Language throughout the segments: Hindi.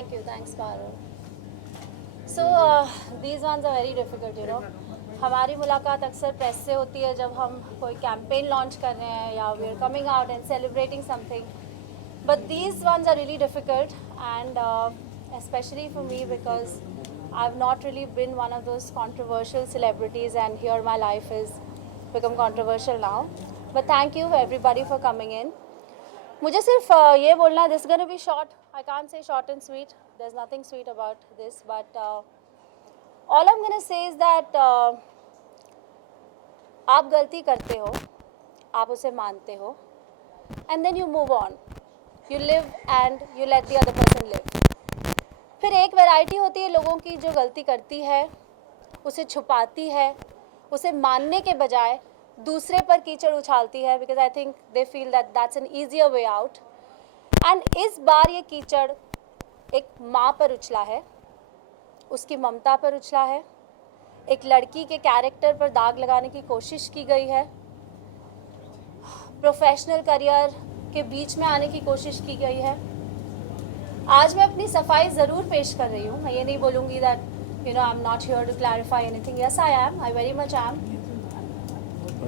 Thank you. Thanks, Parul. So these ones are very difficult, you know. हमारी मुलाकात अक्सर प्रेस से होती है जब हम कोई कैंपेन लॉन्च कर रहे हैं या we are coming out and celebrating something. But these ones are really difficult, and especially for me because I've not really been one of those controversial celebrities, and here my life is become controversial now. But thank you everybody for coming in. मुझे सिर्फ ये बोलना है, this is going to be short. I can't say short and sweet. There's nothing sweet about this, but all I'm going to say is that आप गलती करते हो, आप उसे मानते हो, and then you move on. You live and you let the other person live. फिर एक वैरायटी होती है लोगों की जो गलती करती है, उसे छुपाती है, उसे मानने के बजाय दूसरे पर कीचड़ उछालती है, because I think they feel that that's an easier way out. And इस बार ये कीचड़ एक माँ पर उछला है, उसकी ममता पर उछला है, एक लड़की के कैरेक्टर पर दाग लगाने की कोशिश की गई है, प्रोफेशनल करियर के बीच में आने की कोशिश की गई है. आज मैं अपनी सफाई ज़रूर पेश कर रही हूँ. मैं ये नहीं बोलूँगी that you know I am not here to clarify anything. Yes I am, I very much am.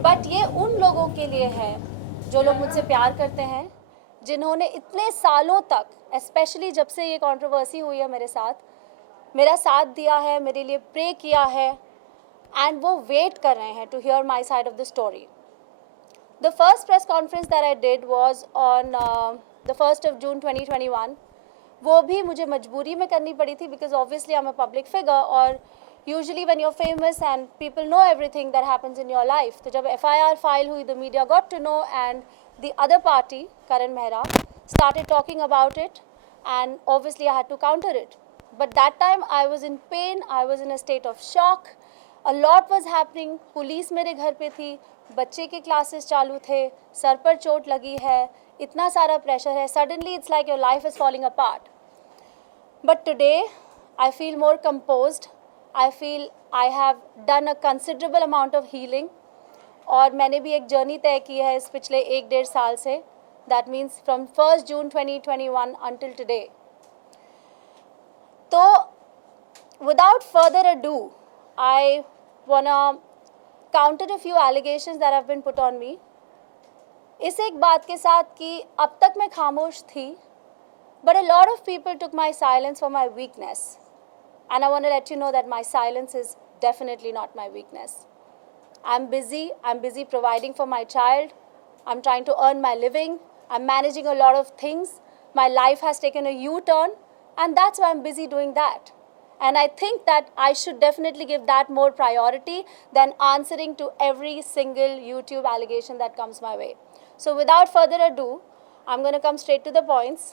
But ये उन लोगों के लिए है जो लोग मुझसे प्यार करते हैं, जिन्होंने इतने सालों तक, स्पेशली जब से ये कंट्रोवर्सी हुई है मेरे साथ, मेरा साथ दिया है, मेरे लिए प्रे किया है, एंड वो वेट कर रहे हैं to hear my side of the story. The first press conference that I did was on the 1st of June 2021. वो भी मुझे मजबूरी में करनी पड़ी थी because obviously I'm a public figure, और usually when you're famous and people know everything that happens in your life, तो जब FIR file हुई, the media got to know, and the other party, Karan Mehra, started talking about it, and obviously I had to counter it. But that time I was in pain, I was in a state of shock. A lot was happening. Police मेरे घर पे थी, बच्चे के क्लासेस चालू थे, सर पर चोट लगी है, इतना सारा प्रेशर है. Suddenly it's like your life is falling apart. But today I feel more composed. I feel I have done a considerable amount of healing, और मैंने भी एक जर्नी तय की है इस पिछले 1-1.5 साल से. That means from 1st June 2021 until today. तो without further ado I wanna counter a few allegations that have been put on me. इस एक बात के साथ कि अब तक मैं खामोश थी, but a lot of people took my silence for my weakness, and I want to let you know that my silence is definitely not my weakness. I'm busy providing for my child. I'm trying to earn my living. I'm managing a lot of things. My life has taken a U-turn, and that's why I'm busy doing that. And I think that I should definitely give that more priority than answering to every single YouTube allegation that comes my way. So without further ado, I'm going to come straight to the points.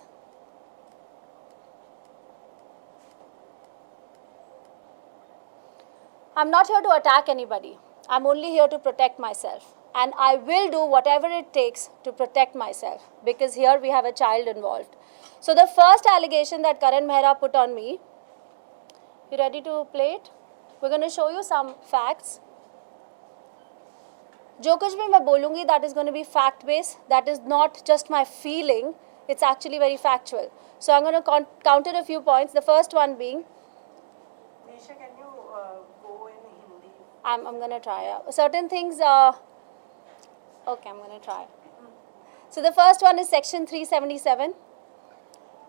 I'm not here to attack anybody. I'm only here to protect myself. And I will do whatever it takes to protect myself, because here we have a child involved. So the first allegation that Karan Mehra put on me, you ready to play it? We're going to show you some facts. जो कुछ भी मैं बोलूँगी, that is going to be fact based. That is not just my feeling. It's actually very factual. So I'm going to counter a few points. The first one being, Nisha, can you go in Hindi? I'm going to try. Certain things, okay, I'm going to try. So the first one is section 377.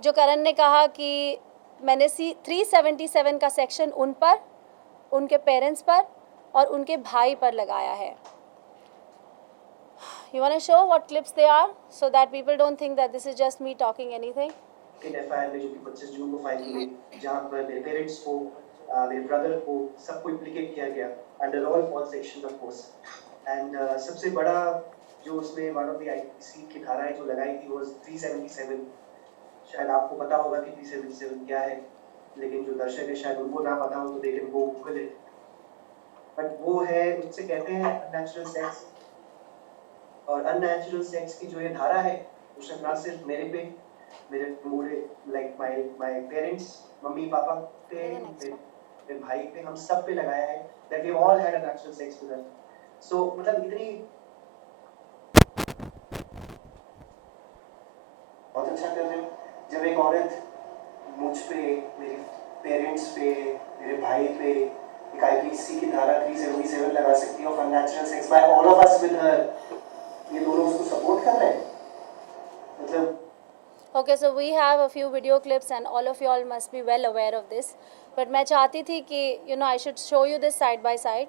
जो करण ने कहा कि मैंने 377 का सेक्शन उन पर, उनके पेरेंट्स पर और उनके भाई पर लगाया है. You want to show what clips they are so that people don't think that this is just me talking anything? In FIR में जो कि 25 जून को फाइल की गई, जहां पर मेरे पेरेंट्स को, मेरे ब्रदर को, सबको इम्प्लीकेट किया गया under all false sections of course. And सबसे बड़ा जो उसमें वन ऑफ द आईपीसी की धाराएं जो लगाई थी वो 377. शायद आपको पता होगा कि 377 क्या है, लेकिन जो दर्शक है शायद उनको ना पता हो, तो they can go Google it. But वो है, उससे कहते हैं अननेचुरल सेक्स. और अननेचुरल सेक्स की जो ये धारा है, वो ना सिर्फ मेरे पे, मेरे पूरे like my parents, mummy papa पे, मेरे भाई पे, हम सब पे लगाया है. That we all had unnatural sex with them. So मतलब इतनी बहुत अच्छा कर रहे हो. जब एक औरत मुझ पे, मेरे पेरेंट्स पे, मेरे भाई पे एक आईपीसी की धारा 377 लगा सकती है of unnatural sex by all of us with her, ये दोनों उसको सपोर्ट कर रहे हैं मतलब. Okay, so we have a few video clips and all of you all must be well aware of this. But मैं चाहती थी कि I should show you this side by side.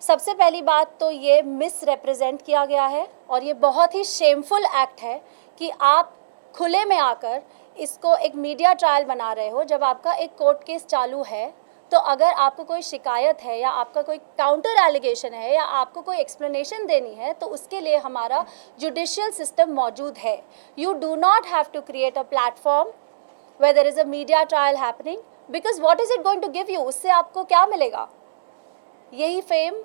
सबसे पहली बात तो ये मिस रिप्रेजेंट किया गया है और ये बहुत ही शेमफुल एक्ट है कि आप खुले में आकर इसको एक मीडिया ट्रायल बना रहे हो जब आपका एक कोर्ट केस चालू है. तो अगर आपको कोई शिकायत है या आपका कोई काउंटर एलिगेशन है या आपको कोई एक्सप्लेनेशन देनी है तो उसके लिए हमारा जुडिशियल सिस्टम मौजूद है. You do not have to create a platform where there is a media trial happening, because what is it going to give you? उससे आपको क्या मिलेगा? यही fame?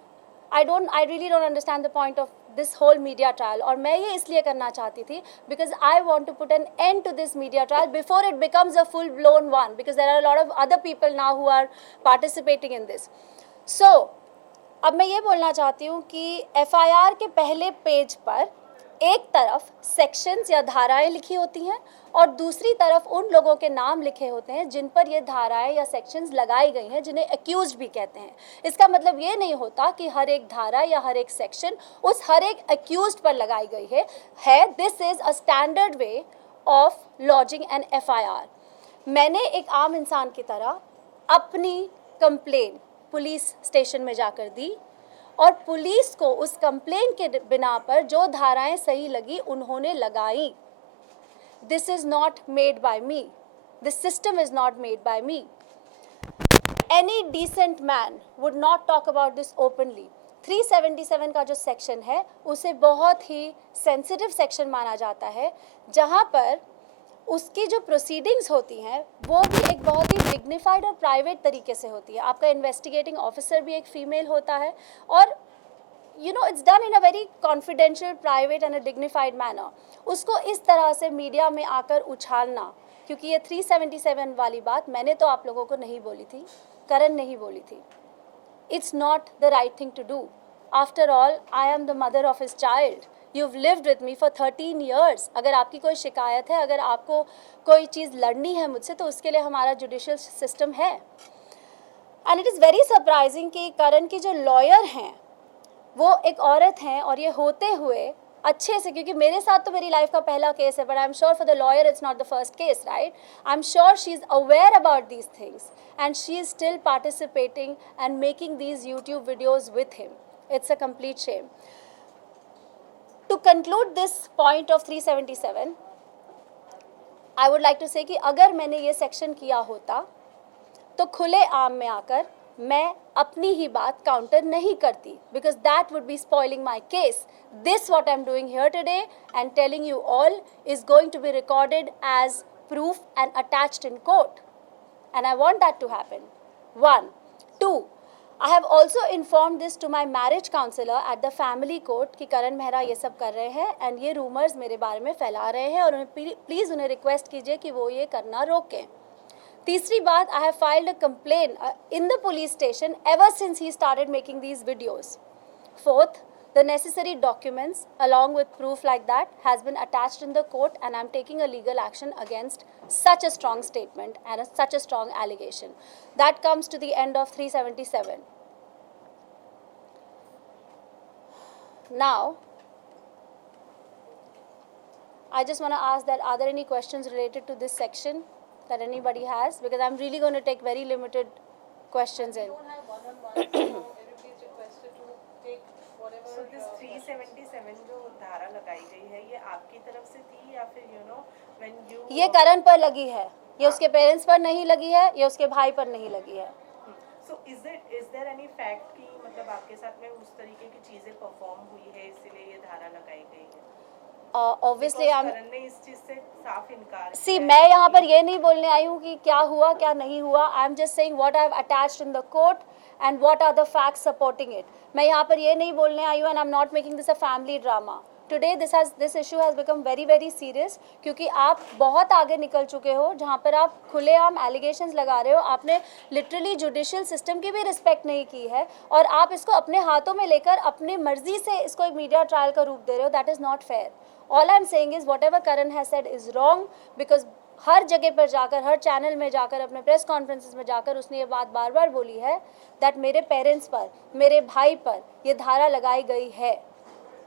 I really don't understand the point of this whole media trial. और मैं ये इसलिए करना चाहती थी because I want to put an end to this media trial before it becomes a full blown one, because there are a lot of other people now who are participating in this. So अब मैं ये बोलना चाहती हूँ कि FIR के पहले पेज पर एक तरफ सेक्शंस या धाराएं लिखी होती हैं और दूसरी तरफ उन लोगों के नाम लिखे होते हैं जिन पर ये धाराएं या सेक्शंस लगाई गई हैं, जिन्हें एक्यूज्ड भी कहते हैं. इसका मतलब ये नहीं होता कि हर एक धारा या हर एक सेक्शन उस हर एक एक्यूज्ड पर लगाई गई है. This is a standard way of lodging an FIR. मैंने एक आम इंसान की तरह अपनी कंप्लेन पुलिस स्टेशन में जाकर दी और पुलिस को उस कंप्लेन के बिना पर जो धाराएं सही लगी उन्होंने लगाई. This is not made by me. This system is not made by me. Any decent man would not talk about this openly. 377 का जो सेक्शन है उसे बहुत ही सेंसिटिव सेक्शन माना जाता है, जहाँ पर उसकी जो प्रोसीडिंग्स होती हैं वो भी एक बहुत ही डिग्निफाइड और प्राइवेट तरीके से होती है. आपका इन्वेस्टिगेटिंग ऑफिसर भी एक फीमेल होता है और it's done in a very confidential, private and a dignified manner. उसको इस तरह से मीडिया में आकर उछालना, क्योंकि ये 377 वाली बात मैंने तो आप लोगों को नहीं बोली थी, करण नहीं बोली थी. It's not the right thing to do. After all, I am the mother of his child. You've lived with me for 13 years. अगर आपकी कोई शिकायत है, अगर आपको कोई चीज़ लड़नी है मुझसे, तो उसके लिए हमारा जुडिशियल सिस्टम है. And it is very surprising कि करण की जो लॉयर हैं वो एक औरत हैं और ये होते हुए अच्छे से, क्योंकि मेरे साथ तो मेरी लाइफ का पहला केस है, but I am sure for the lawyer it's not the first case, right? I am sure she is aware about these things and she is still participating and making these YouTube videos with him. It's a complete shame. To conclude this point of 377, I would like to say कि अगर मैंने ये सेक्शन किया होता तो खुले आम में आकर मैं अपनी ही बात काउंटर नहीं करती, because that would be spoiling my case. This what I'm doing here today and telling you all is going to be recorded as proof and attached in court, and I want that to happen. 1. 2. I have also informed this to my marriage counselor at the family court कि करण मेहरा ये सब कर रहे हैं and ये rumors मेरे बारे में फैला रहे हैं और उन्हें प्लीज़ उन्हें रिक्वेस्ट कीजिए कि वो ये करना रोकें. तीसरी बात, I have filed a complaint in the police station ever since he started making these videos. 4th, the necessary documents along with proof like that has been attached in the court and I'm taking a legal action against such a strong statement and such a strong allegation. That comes to the end of 377. Now, I just want to ask that are there any questions related to this section that anybody has, because I'm really going to take very limited questions in. don't have one-on-one, so everybody is requested to take whatever. So this 377 जो धारा लगाई गई है, ये आपकी तरफ से थी या फिर when you? ये करण पर लगी है, ये उसके पेरेंट्स पर नहीं लगी है, ये उसके भाई पर नहीं लगी है. So is there any fact कि मतलब आपके साथ में उस तरीके की चीजें परफॉर्म हुई है इसलिए ये धारा लगाई गई है? Obviously करण ने इस चीज से साफ इनकार See, मैं यहाँ पर ये नहीं बोलने आई हूँ कि क्या हुआ क्या नहीं हुआ. I am just saying what I have attached in the court and what are the facts supporting it. मैं यहाँ पर ये नहीं बोलने आई हूँ and I am not making this a family drama. Today this issue has become very very serious क्योंकि आप बहुत आगे निकल चुके हो, जहाँ पर आप खुलेआम एलिगेशंस लगा रहे हो. आपने लिटरली जुडिशियल सिस्टम की भी रिस्पेक्ट नहीं की है और आप इसको अपने हाथों में लेकर अपनी मर्जी से इसको एक मीडिया ट्रायल का रूप दे रहे हो. That is not fair. All I'm saying is whatever Karan has said is wrong, because हर जगह पर जाकर, हर चैनल में जाकर, अपने प्रेस कॉन्फ्रेंसेस में जाकर उसने ये बात बार बार बोली है दैट मेरे पेरेंट्स पर, मेरे भाई पर ये धारा लगाई गई है.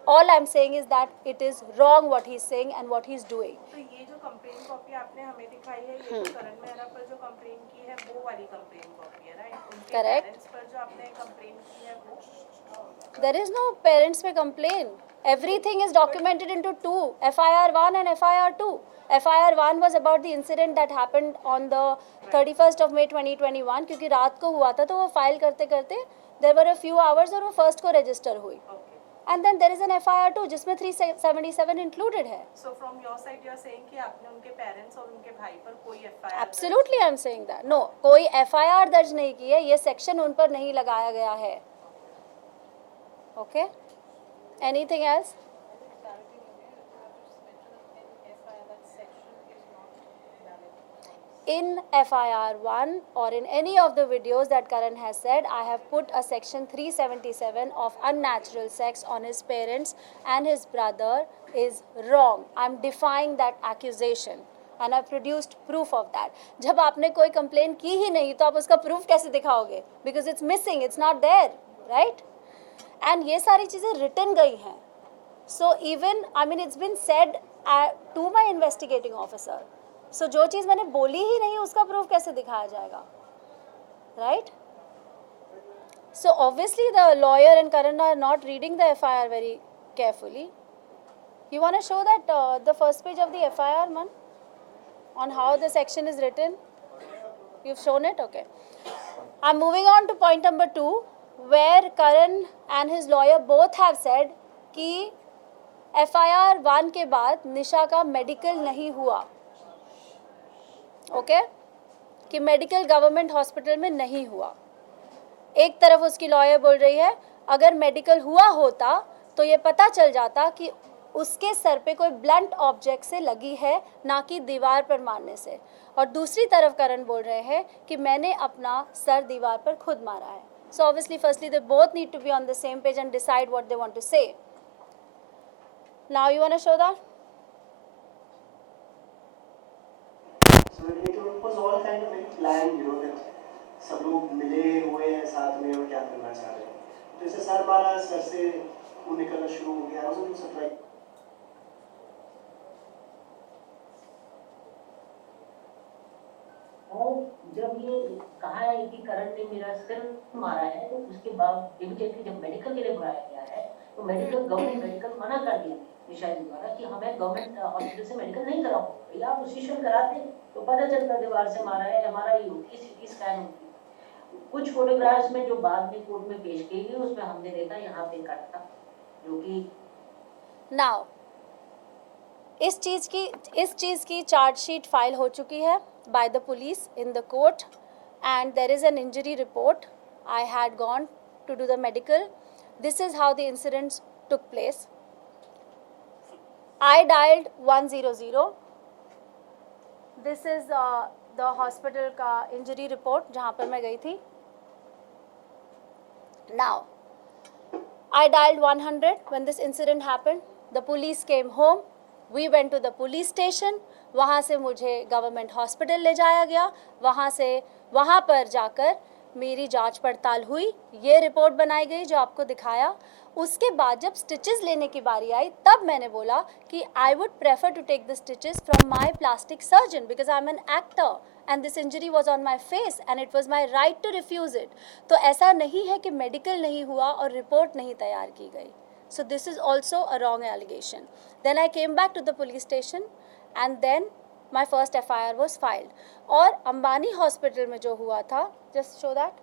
All I'm saying is that it is wrong what he's saying and what he's doing. तो ये जो कंप्लेन कॉपी आपने हमें दिखाई है, ये तो करण मेहरा पर जो कंप्लेन की है वो वाली कंप्लेन कॉपी है, राइट? उनके Correct. पेरेंट्स पर जो आपने कंप्लेन की है वो There is no parents may complain. Everything is documented into two, FIR 1 and FIR 2. FIR 1 was about the incident that happened on the 31st of May 2021 क्योंकि रात को हुआ था तो वो फाइल करते करते there were a few hours और वो फर्स्ट को रजिस्टर हुई. Okay. And then there is an FIR 2 जिसमें 377 included है. So from your side you are saying कि आपने उनके पेरेंट्स और उनके भाई पर कोई FIR Absolutely I'm saying that. No, कोई FIR दर्ज नहीं की है, ये सेक्शन उन पर नहीं लगाया गया है. Okay? Anything else? In FIR 1 or in any of the videos that Karan has said, I have put a section 377 of unnatural sex on his parents and his brother is wrong. I'm defying that accusation and I've produced proof of that. जब आपने कोई complaint की ही नहीं तो आप उसका proof कैसे दिखाओगे? Because it's missing, it's not there, right? And ये सारी चीज़ें written गई हैं. So even, I mean, it's been said to my investigating officer. So जो चीज़ मैंने बोली ही नहीं उसका प्रूफ कैसे दिखाया जाएगा, right? So obviously the lawyer and Karan are not reading the FIR very carefully. You want to show that the first page of the FIR, man, on how the section is written? You've shown it, okay. I'm moving on to point number 2, where Karan and his lawyer both have said कि FIR 1 के बाद निशा का मेडिकल नहीं हुआ. ओके कि मेडिकल गवर्नमेंट हॉस्पिटल में नहीं हुआ. एक तरफ उसकी लॉयर बोल रही है अगर मेडिकल हुआ होता तो ये पता चल जाता कि उसके सर पे कोई ब्लंट ऑब्जेक्ट से लगी है, ना कि दीवार पर मारने से. और दूसरी तरफ करण बोल रहे हैं कि मैंने अपना सर दीवार पर खुद मारा है. So obviously firstly they both need to be on the same page and decide what they want to say. Now you want to show that? So it was all kind of very planned, you know, that सब लोग मिले हुए हैं साथ में और क्या करना चाह रहे हैं. तो जैसे सर मारा, सर से खून निकलना शुरू हो गया. I was a little surprised. और जब ये कहा है कि करण ने मेरा सिर मारा है तो उसके बाद इमीडिएटली जब मेडिकल के लिए बुलाया गया है तो गवर्नमेंट मेडिकल मना कर दिया निशा जी द्वारा कि हमें गवर्नमेंट हॉस्पिटल से मेडिकल नहीं कराओ. भैया आप उसी कराते तो पता चलता दीवार से मारा है, MRI होती, CT स्कैन होती. कुछ फोटोग्राफ्स में जो बाद में कोर्ट में पेश की गई उसमें हमने देखा यहाँ पे कट था जो कि नाउ इस चीज़ की चार्जशीट फाइल हो चुकी है by the police in the court and there is an injury report. I had gone to do the medical. This is how the incidents took place. I dialed 100. This is the hospital का injury report जहाँ पर मैं गई थी. Now, I dialed 100 when this incident happened. The police came home. We went to the police station. वहाँ से मुझे गवर्नमेंट हॉस्पिटल ले जाया गया. वहाँ पर जाकर मेरी जांच पड़ताल हुई. ये रिपोर्ट बनाई गई जो आपको दिखाया. उसके बाद जब स्टिचेस लेने की बारी आई तब मैंने बोला कि I would prefer to take the stitches from my plastic surgeon because I am an actor and this injury was on my face and it was my right to refuse it. तो ऐसा नहीं है कि मेडिकल नहीं हुआ और रिपोर्ट नहीं तैयार की गई. So this is also a wrong allegation. Then I came back to the police station and then my first FIR was filed. और अंबानी हॉस्पिटल में जो हुआ था, just show that,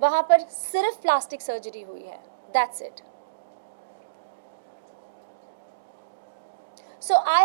वहाँ पर सिर्फ प्लास्टिक सर्जरी हुई है. That's it. So I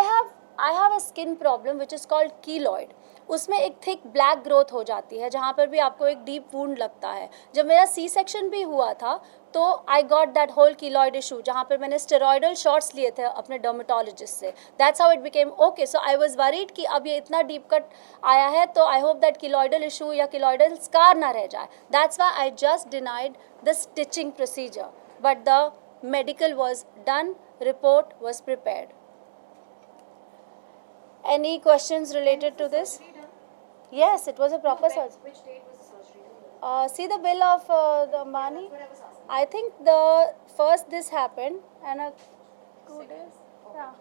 have a skin problem which is called keloid. उसमें एक थिक ब्लैक ग्रोथ हो जाती है जहाँ पर भी आपको एक डीप वूंड लगता है. जब मेरा C-सेक्शन भी हुआ था तो I got that whole keloid issue जहाँ पर मैंने स्टेरॉइडल शॉट्स लिए थे अपने डर्मेटोलॉजिस्ट से. That's how it became okay. So I was worried कि अब ये इतना डीप कट आया है तो आई होप दैट कीलॉइडल इशू या कीलॉइडल स्कार ना रह जाए. That's why I just denied the stitching procedure but the medical was done, report was prepared. Any questions related to this? Yes, it was a proper surgery. Which date was the surgery done? See the bill of the Ambani? That's what I was asking. I think the first this happened and a 2 days. Yeah.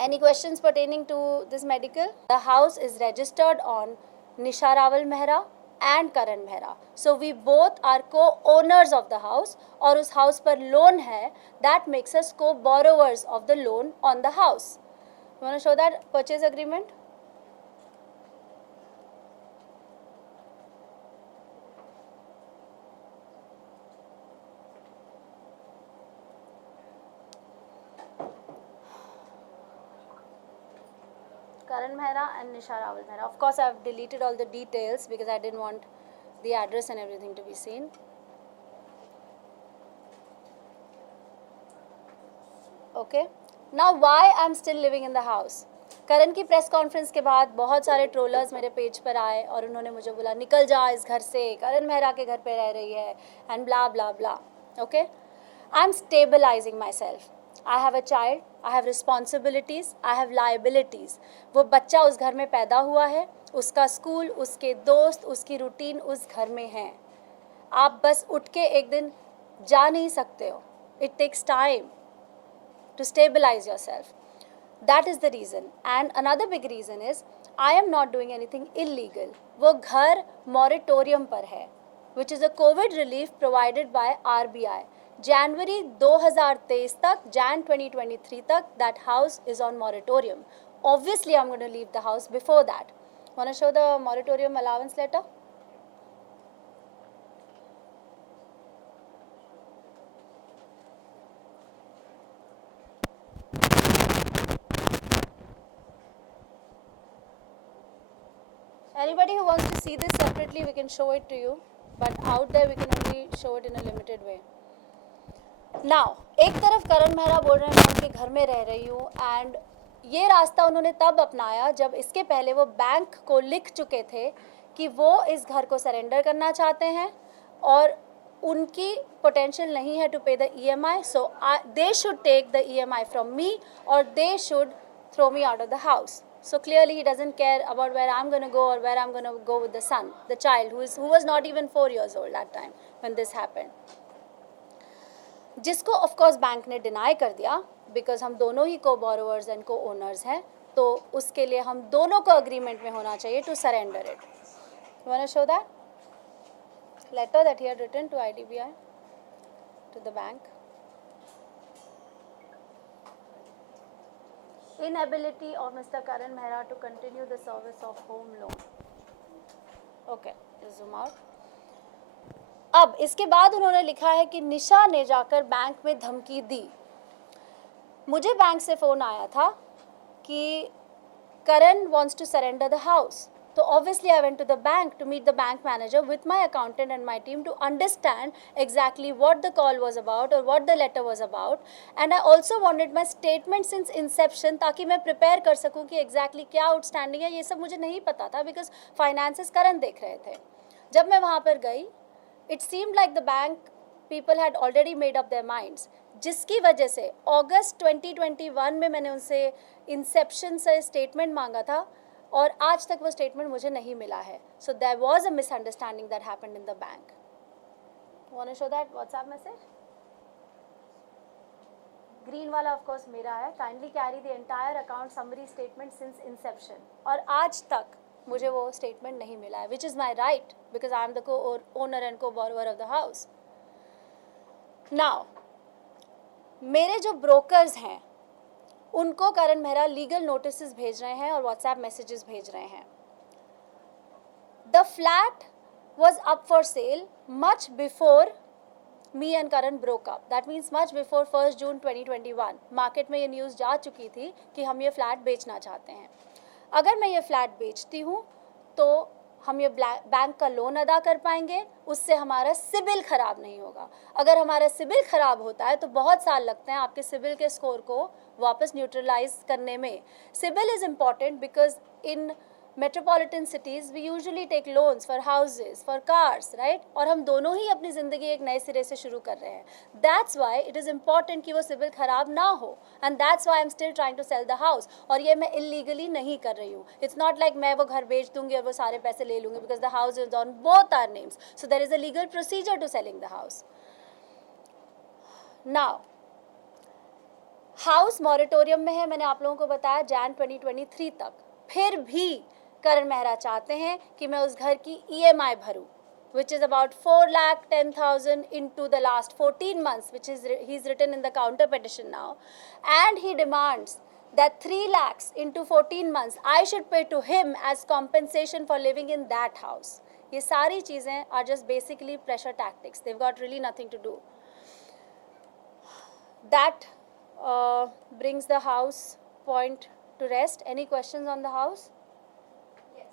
Any questions pertaining to this medical? The house is registered on Nisha Rawal Mehra and Karan Mehra. So we both are co-owners of the house और उस house पर loan है, that makes us co-borrowers of the loan on the house. You want to show that purchase agreement? Karan Mehra and Nisha Rawal Mehra. Of course, I have deleted all the details because I didn't want the address and everything to be seen. Okay. Now, why I'm still living in the house? करण की प्रेस कॉन्फ्रेंस के बाद बहुत सारे ट्रोलर्स मेरे पेज पर आए और उन्होंने मुझे बोला निकल जा इस घर से, करण मेहरा के घर पे रह रही है and blah blah blah. Okay, I am stabilising my self. I have a child, I have responsibilities, I have liabilities. वो बच्चा उस घर में पैदा हुआ है, उसका स्कूल, उसके दोस्त, उसकी रूटीन उस घर में है. आप बस उठ के एक दिन जा नहीं सकते हो. It takes time to stabilize yourself. That is the reason. And another big reason is I am not doing anything illegal. वो घर moratorium पर है, which is a COVID relief provided by RBI. January 2023 तक, Jan 2023 तक, that house is on moratorium. Obviously, I'm going to leave the house before that. Want to show the moratorium allowance letter? Anybody who wants to see this separately, we can show it to you. But out there, we can only show it in a limited way. Now, एक तरफ करण मेहरा बोल रहे हैं मैं उनके घर में रह रही हूँ एंड ये रास्ता उन्होंने तब अपनाया जब इसके पहले वो बैंक को लिख चुके थे कि वो इस घर को सरेंडर करना चाहते हैं और उनकी पोटेंशियल नहीं है to pay the EMI, so they should take the EMI from me और they should throw me out of the house. So clearly he doesn't care about where I'm going to go or where I'm going to go with the son, the child who was not even 4 years old that time when this happened. जिसको ऑफ कोर्स बैंक ने डिनाई कर दिया बिकॉज हम दोनों ही को बोरोवर्स एंड को ओनर्स हैं, तो उसके लिए हम दोनों को अग्रीमेंट में होना चाहिए to surrender it. You want to show that letter that he had written to IDBI to the bank. Inability of Mr. Karan Mehra to continue the service of home loan. Okay, zoom out. अब इसके बाद उन्होंने लिखा है कि निशा ने जाकर बैंक में धमकी दी. मुझे बैंक से फ़ोन आया था कि करण wants to surrender the house. So obviously I went to the bank to meet the bank manager with my accountant and my team to understand exactly what the call was about or what the letter was about. And I also wanted my statement since inception ताकि मैं prepare कर सकूँ कि exactly क्या outstanding है. ये सब मुझे नहीं पता था because finances करण देख रहे थे. जब मैं वहाँ पर गई, it seemed like the bank people had already made up their minds, जिसकी वजह से अगस्त 2021 में मैंने उनसे इंसेप्शन से स्टेटमेंट मांगा था और आज तक वो स्टेटमेंट मुझे नहीं मिला है. So there was a misunderstanding that happened in the bank. Want to show that WhatsApp message. Green वाला ऑफ कोर्स मेरा है. Kindly carry the entire account summary statement since inception. और आज तक मुझे वो स्टेटमेंट नहीं मिला है, which is my right because I am the co owner and co borrower of the house. Now मेरे जो ब्रोकर्स हैं उनको करण मेहरा लीगल नोटिसेस भेज रहे हैं और व्हाट्सएप मैसेजेस भेज रहे हैं. The flat was up for sale much before me and Karan broke up. That means much before 1 June 2021 market में ये न्यूज़ जा चुकी थी कि हम ये फ्लैट बेचना चाहते हैं. अगर मैं ये फ्लैट बेचती हूँ तो हम ये बैंक का लोन अदा कर पाएंगे, उससे हमारा सिबिल ख़राब नहीं होगा. अगर हमारा सिबिल ख़राब होता है तो बहुत साल लगते हैं आपके सिबिल के स्कोर को वापस न्यूट्रलाइज करने में. CIBIL is important because in metropolitan cities we usually take loans for houses for cars, right, और हम दोनों ही अपनी ज़िंदगी एक नए सिरे से शुरू कर रहे हैं. That's why it is important कि वो सिविल ख़राब ना हो, and that's why I am still trying to sell the house. और ये मैं इलीगली नहीं कर रही हूँ. इट्स नॉट लाइक मैं वो घर बेच दूंगी और वो सारे पैसे ले लूँगी, because the house is on both our names, so there is a legal procedure to selling the house. Now house moratorium में है, मैंने आप लोगों को बताया जैन 2023 तक. फिर भी करण मेहरा चाहते हैं कि मैं उस घर की EMI भरूं, which is about 4,10,000 into the last 14 months, which is he's written in the counter petition now, and he demands that 3 lakhs into 14 months I should pay to him as compensation for living in that house. ये सारी चीज़ें are just basically pressure tactics. They've got really nothing to do. That brings the house point to rest. Any questions on the house? Yes.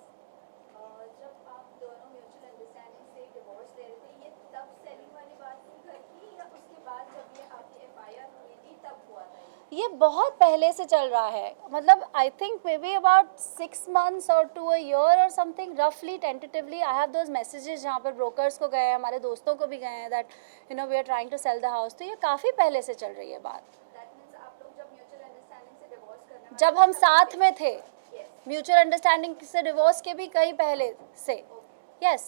जब आप दोनों म्यूचुअल अंडरस्टैंडिंग से डिवोर्स ले रहे थे, ये तब सेलिंग वाली बात थी घर की, या उसके बाद जब ये आपकी FIR हुई थी तब हुआ था ये बहुत पहले से चल रहा है, मतलब I think may be about 6 months और टू अ ईयर और समथिंग, रफली tentatively. I have those messages जहाँ पर ब्रोकर्स को गए हैं, हमारे दोस्तों को भी गए हैं, that you know we are trying to sell the house. तो ये काफ़ी पहले से चल रही है बात. दैट मीन्स आप लोग जब म्यूचुअल अंडरस्टैंडिंग से डिवोर्स करने वाले जब हम साथ में थे, Yes. म्यूचुअल अंडरस्टैंडिंग से डिवोर्स के भी कई पहले से. Yes,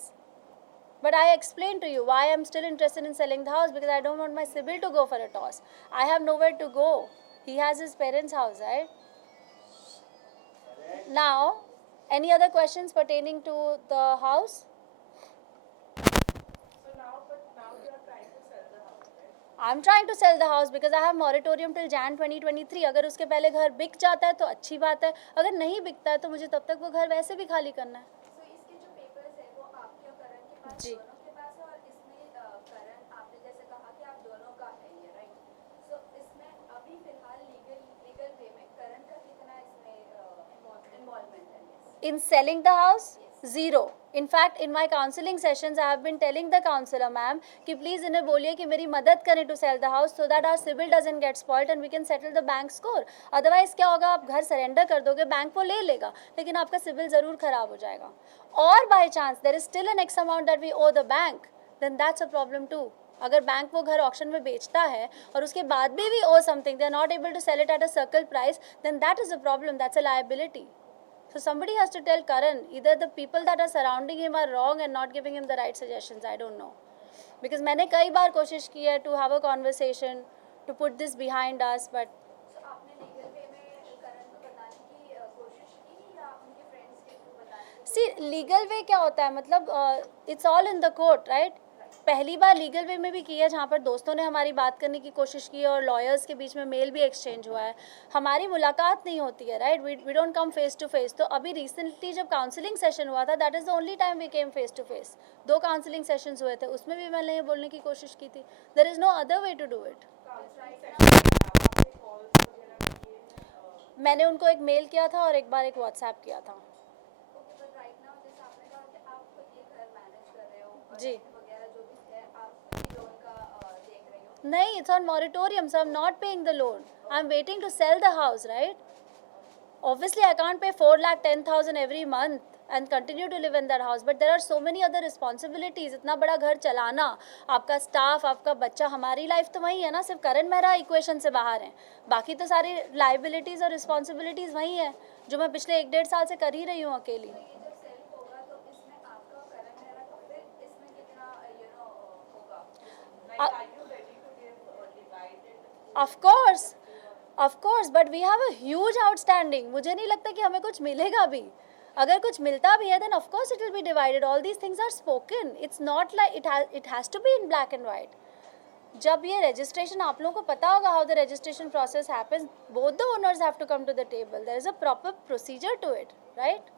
but I explained to you why I'm still interested in selling the house, because I don't want my CIBIL to go for a toss. I have nowhere to go. He has his parents' house, right? Now, any other questions pertaining to the house? So now you are trying to sell the house, right? I'm trying to sell the house because I have moratorium till Jan 2023. अगर उसके पहले घर बिक जाता है तो अच्छी बात है, अगर नहीं बिकता है तो मुझे तब तक वो घर वैसे भी खाली करना है. So इसके जो पेपर्स है वो आपके और करण के पास, जी. दोनों के पास है, और इसमें करण आपने जैसे कहा कि आप दोनों का है ये, राइट? सो इसमें अभी फिलहाल लीगल वे में करण का कितना इसमें इन्वॉल्वमेंट है? In selling the house? Zero. In fact, in my counseling sessions, I have been telling the counselor, ma'am, कि please इन्हें बोलिए कि मेरी मदद करें to sell the house so that our CIBIL doesn't get spoiled and we can settle the bank score. Otherwise क्या होगा, आप घर सरेंडर कर दोगे, बैंक वो ले लेगा, लेकिन आपका CIBIL ज़रूर खराब हो जाएगा. और by chance there is still an X amount that we owe the bank, then that's a problem too. अगर बैंक वो घर ऑक्शन में बेचता है और उसके बाद भी we owe something, they are not able to sell it at a circle price, then that is a problem, that's a liability. So somebody has to tell Karan, either the people that are surrounding him are wrong and not giving him the right suggestions, I don't know. Because मैंने कई बार कोशिश की है to have a conversation, to put this behind us, but सो आपने लीगल वे में करण को बताने की कोशिश की, या उनके फ्रेंड्स के थ्रू बताने की? see legal way क्या होता है, मतलब it's all in the court, right? पहली बार लीगल वे में भी किया जहाँ पर दोस्तों ने हमारी बात करने की कोशिश की और लॉयर्स के बीच में मेल भी एक्सचेंज हुआ है, हमारी मुलाकात नहीं होती है, right? We don't come face to face. तो अभी रिसेंटली जब काउंसलिंग सेशन हुआ था, that is the only time we came face to face. 2 counselling sessions हुए थे, उसमें भी मैंने ये बोलने की कोशिश की थी, there is no other way to do it. Counselling session के अलावा आपने कॉल्स वगैरह किए हैं? मैंने उनको एक मेल किया था और एक बार एक व्हाट्सएप किया था. ओके, बट राइट नाउ जैसे आपने कहा कि आप खुद ये घर मैनेज कर रहे हो, जी. वगैरह जो भी है आप खुद ही लोन का देख रही हो. नहीं, it's on moratorium, so I'm not paying the loan. I'm waiting to sell the house, right? Obviously, I can't pay 4,10,000 every month and continue to live in that house. But there are so many other responsibilities. इतना बड़ा घर चलाना, आपका स्टाफ, आपका बच्चा, हमारी लाइफ तो वही है ना, सिर्फ करण मेहरा इक्वेशन से बाहर हैं. बाकी तो सारी लाइबिलिटीज़ और रिस्पॉन्सिबिलिटीज़ वही हैं, जो मैं पिछले 1-1.5 साल से कर ही रही हूँ अकेली. तो ये जब सेल होगा तो इसमें आपका और करण मेहरा का फिर इसमें कितना होगा? Like, are you ready to give divided? Of course, but we have a huge outstanding. मुझे नहीं लगता कि हमें कुछ मिलेगा भी. अगर कुछ मिलता भी है, then of course it will be divided. All these things are spoken. It's not like it has to be in black and white. जब ये registration, आप लोगों को पता होगा how the registration process happens. Both the owners have to come to the table. There is a proper procedure to it, right?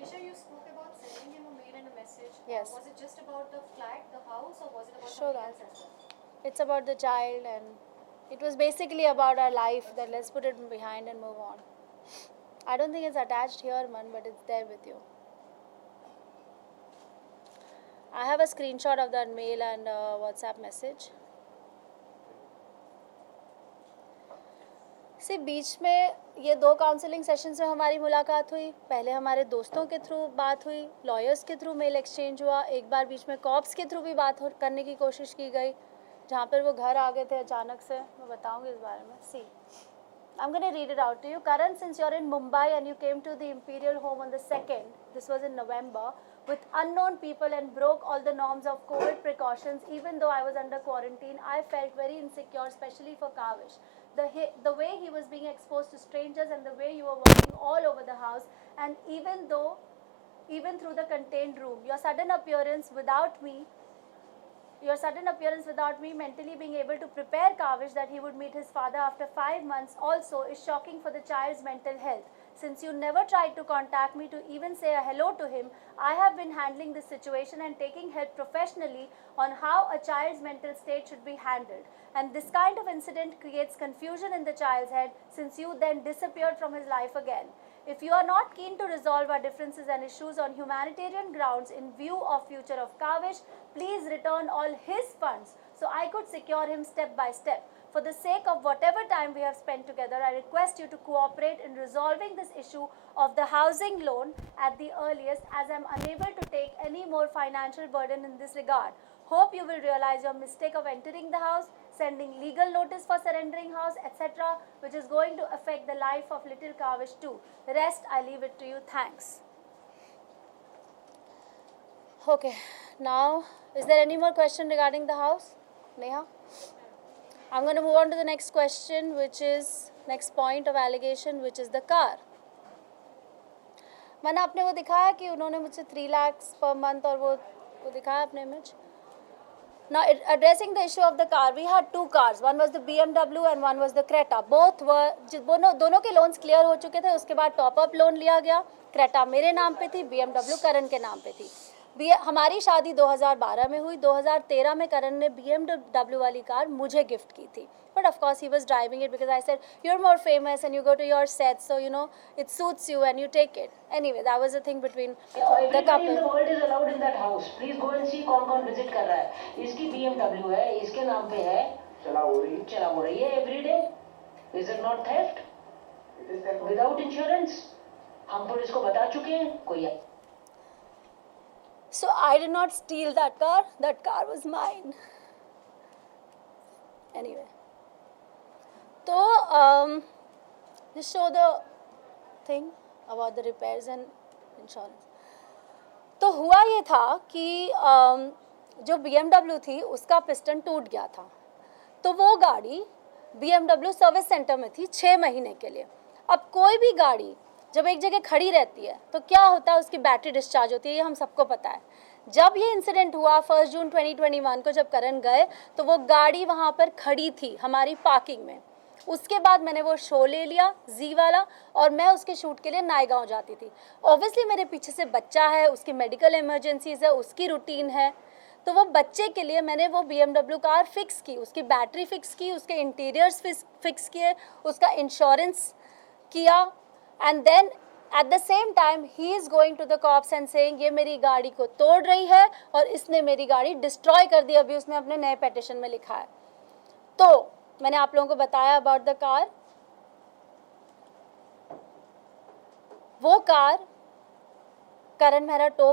Nisha, you spoke about sending him a mail and a message. Yes. Was it just about the flat, the house, or was it about Sure, something else as well? It's about the child, and it was basically about our life, that let's put it behind and move on. I don't think it's attached here, man, but it's there with you. I have a screenshot of that mail and WhatsApp message. से बीच में ये 2 काउंसलिंग सेशंस में हमारी मुलाकात हुई। पहले हमारे दोस्तों के थ्रू बात हुई, लॉयर्स के थ्रू मेल एक्सचेंज हुआ, एक बार बीच में कॉप्स के थ्रू भी बात करने की कोशिश की गई, जहाँ पर वो घर आ गए थे अचानक से। मैं बताऊँगी इस बारे में। सी, I'm going to read it out to you. Karan, since you're in Mumbai and you came to the Imperial Home on the 2nd, this was in November, with unknown people and broke all the norms of COVID precautions, even though I was under quarantine, I felt very insecure, especially for Kavish. The way he was being exposed to strangers and the way you were walking all over the house, and even through the contained room, your sudden appearance without me mentally being able to prepare Kavish that he would meet his father after 5 months also is shocking for the child's mental health. Since you never tried to contact me to even say a hello to him, I have been handling this situation and taking help professionally on how a child's mental state should be handled. And this kind of incident creates confusion in the child's head since you then disappeared from his life again. If you are not keen to resolve our differences and issues on humanitarian grounds in view of future of Kavish, please return all his funds so I could secure him step by step. For the sake of whatever time we have spent together, I request you to cooperate in resolving this issue of the housing loan at the earliest, as I am unable to take any more financial burden in this regard. Hope you will realize your mistake of entering the house, sending legal notice for surrendering house, etc., which is going to affect the life of little Kavish too. The rest I leave it to you. Thanks. Okay, now is there any more question regarding the house? Neha? I'm going to move on to the next question, which is next point of allegation, which is the car. मैंने आपने वो दिखाया कि उन्होंने मुझसे 3 lakhs per month और वो दिखाया अपने image. Now, addressing the issue of the car, we had 2 cars. One was the BMW and one was the Creta. Both were, दोनों के loans clear हो चुके थे. उसके बाद top up loan लिया गया. Creta मेरे नाम पे थी, BMW करण के नाम पे थी. हमारी शादी 2012 में हुई. 2013 में करण ने BMW वाली कार मुझे गिफ्ट की थी. But of course he was driving it because I said, you're more famous and you go to your sets, so you know, it suits you and you take it. Anyway, that was the thing between the couple. Everybody in the world is allowed in that house. Please go and see कौन visit कर रहा है. इसकी BMW है, इसके नाम पे है. चला हो रही है every day. Is it not theft? It is theft. Without insurance. हम पुलिस को बता चुके हैं. कोई है. So I did not steal that car. That car was mine. Anyway. So, just show the thing about the repairs and insurance. तो हुआ ये था कि जो BMW थी उसका पिस्टन टूट गया था. तो वो गाड़ी BMW सर्विस सेंटर में थी 6 महीने के लिए. अब कोई भी गाड़ी जब एक जगह खड़ी रहती है तो क्या होता है, उसकी बैटरी डिस्चार्ज होती है, ये हम सबको पता है. जब ये इंसिडेंट हुआ 1 जून 2021 को, जब करण गए तो वो गाड़ी वहाँ पर खड़ी थी हमारी पार्किंग में. उसके बाद मैंने वो शो ले लिया जी वाला और मैं उसके शूट के लिए नायगांव जाती थी. ऑब्वियसली मेरे पीछे से बच्चा है, उसकी मेडिकल इमरजेंसीज है, उसकी रूटीन है. तो वो बच्चे के लिए मैंने वो BMW कार फिक्स की, उसकी बैटरी फिक्स की, उसके इंटीरियर्स फिक्स किए, उसका इंश्योरेंस किया. And then at the same time he is going to the cops and saying ये मेरी गाड़ी को तोड़ रही है और इसने मेरी गाड़ी डिस्ट्रॉय कर दी. अभी उसने अपने नए पेटिशन में लिखा है. तो मैंने आप लोगों को बताया अबाउट द कार. वो कार करण मेहरा टो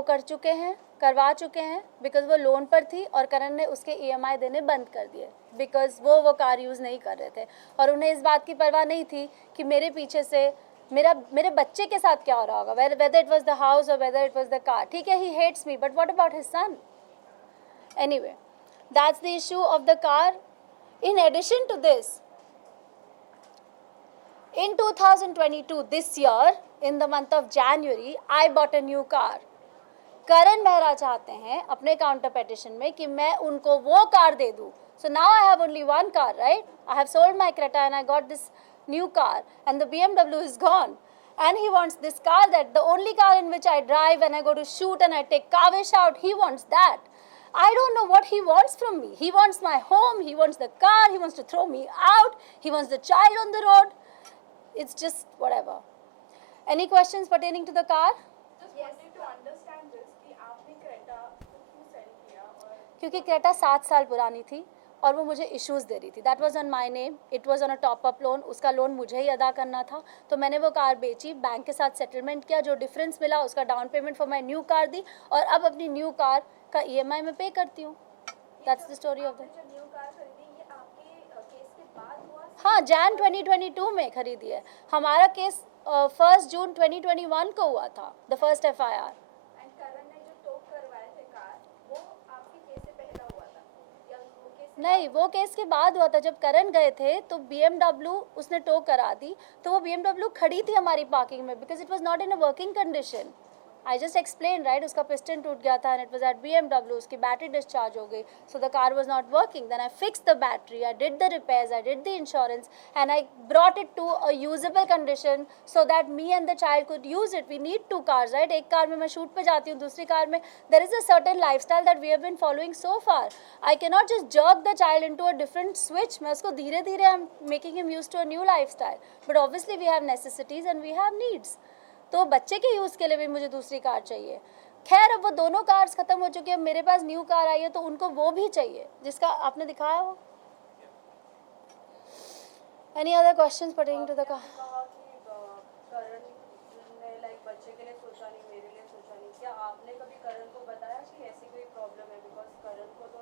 करवा चुके हैं बिकॉज वो लोन पर थी और करण ने उसके EMI देने बंद कर दिए बिकॉज वो कार यूज़ नहीं कर रहे थे और उन्हें इस बात की परवाह नहीं थी कि मेरे पीछे से मेरे बच्चे के साथ क्या हो रहा होगा, whether it was the house or whether it was the car. ठीक है, he hates me, but what about his son? Anyway, that's the issue of the car. In addition to this, in 2022, this year, in the month of January, I bought a new car. करण मेहरा चाहते हैं अपने काउंटर पेटिशन में कि मैं उनको वो कार दे दूँ. So now I have only one car, right? I have sold my Creta and I got this new car and the BMW is gone. And he wants this car, that the only car in which I drive and I go to shoot and I take Kavish out, he wants that. I don't know what he wants from me. He wants my home, he wants the car, he wants to throw me out, he wants the child on the road. It's just whatever. Any questions pertaining to the car? Just wanted to understand this कि आपने क्रेटा को क्यों सेल किया और क्योंकि क्रेटा 7 साल पुरानी थी और वो मुझे इश्यूज़ दे रही थी. That was on my name, it was on a top up loan, उसका लोन मुझे ही अदा करना था. तो मैंने वो कार बेची, बैंक के साथ सेटलमेंट किया, जो डिफरेंस मिला उसका down payment for my new car दी, और अब अपनी न्यू कार का EMI में पे करती हूँ. That's the story of the. जो न्यू कार खरीदी ये आपके केस के बाद हुआ? हाँ, Jan 2022 में खरीदी है. हमारा केस 1 जून 2021 को हुआ था, द फर्स्ट FIR. एंड करण ने जो टो करवाए थे कार, वो आपके केस से पहला हुआ था या वो केस से नहीं, वो केस के बाद हुआ था. जब करण गए थे तो BMW उसने टो करा दी, तो वो BMW खड़ी थी हमारी पार्किंग में, because it was not in a working condition. I just explain right, उसका पिस्टन टूट गया था and it was at BMW, उसकी बैटरी डिस्चार्ज हो गई, so the car was not working. Then I fix the battery, I did the repairs, I did the insurance, and I brought it to a usable condition so that me and the child could use it. We need 2 cars, right. एक कार में मैं शूट पे जाती हूँ, दूसरी कार में there is a certain life style that we have been following so far. I can not just jerk the child in to a different switch. मैं उसको धीरे धीरे I am making him use to a new life style, but obviously we have necessities and we have needs. तो बच्चे के यूज़ के लिए भी मुझे दूसरी कार चाहिए. खैर, अब वो दोनों कार्स खत्म हो चुकी है, मेरे पास न्यू कार आई है, तो उनको वो भी चाहिए जिसका आपने दिखाया हो. Any other questions pertaining to the car? कहा कि करण ने लाइक बच्चे के लिए सोचा नहीं, मेरे लिए सोचा नहीं. क्या आपने कभी करण को बताया कि ऐसी कोई प्रॉब्लम है? बिकॉज करण को तो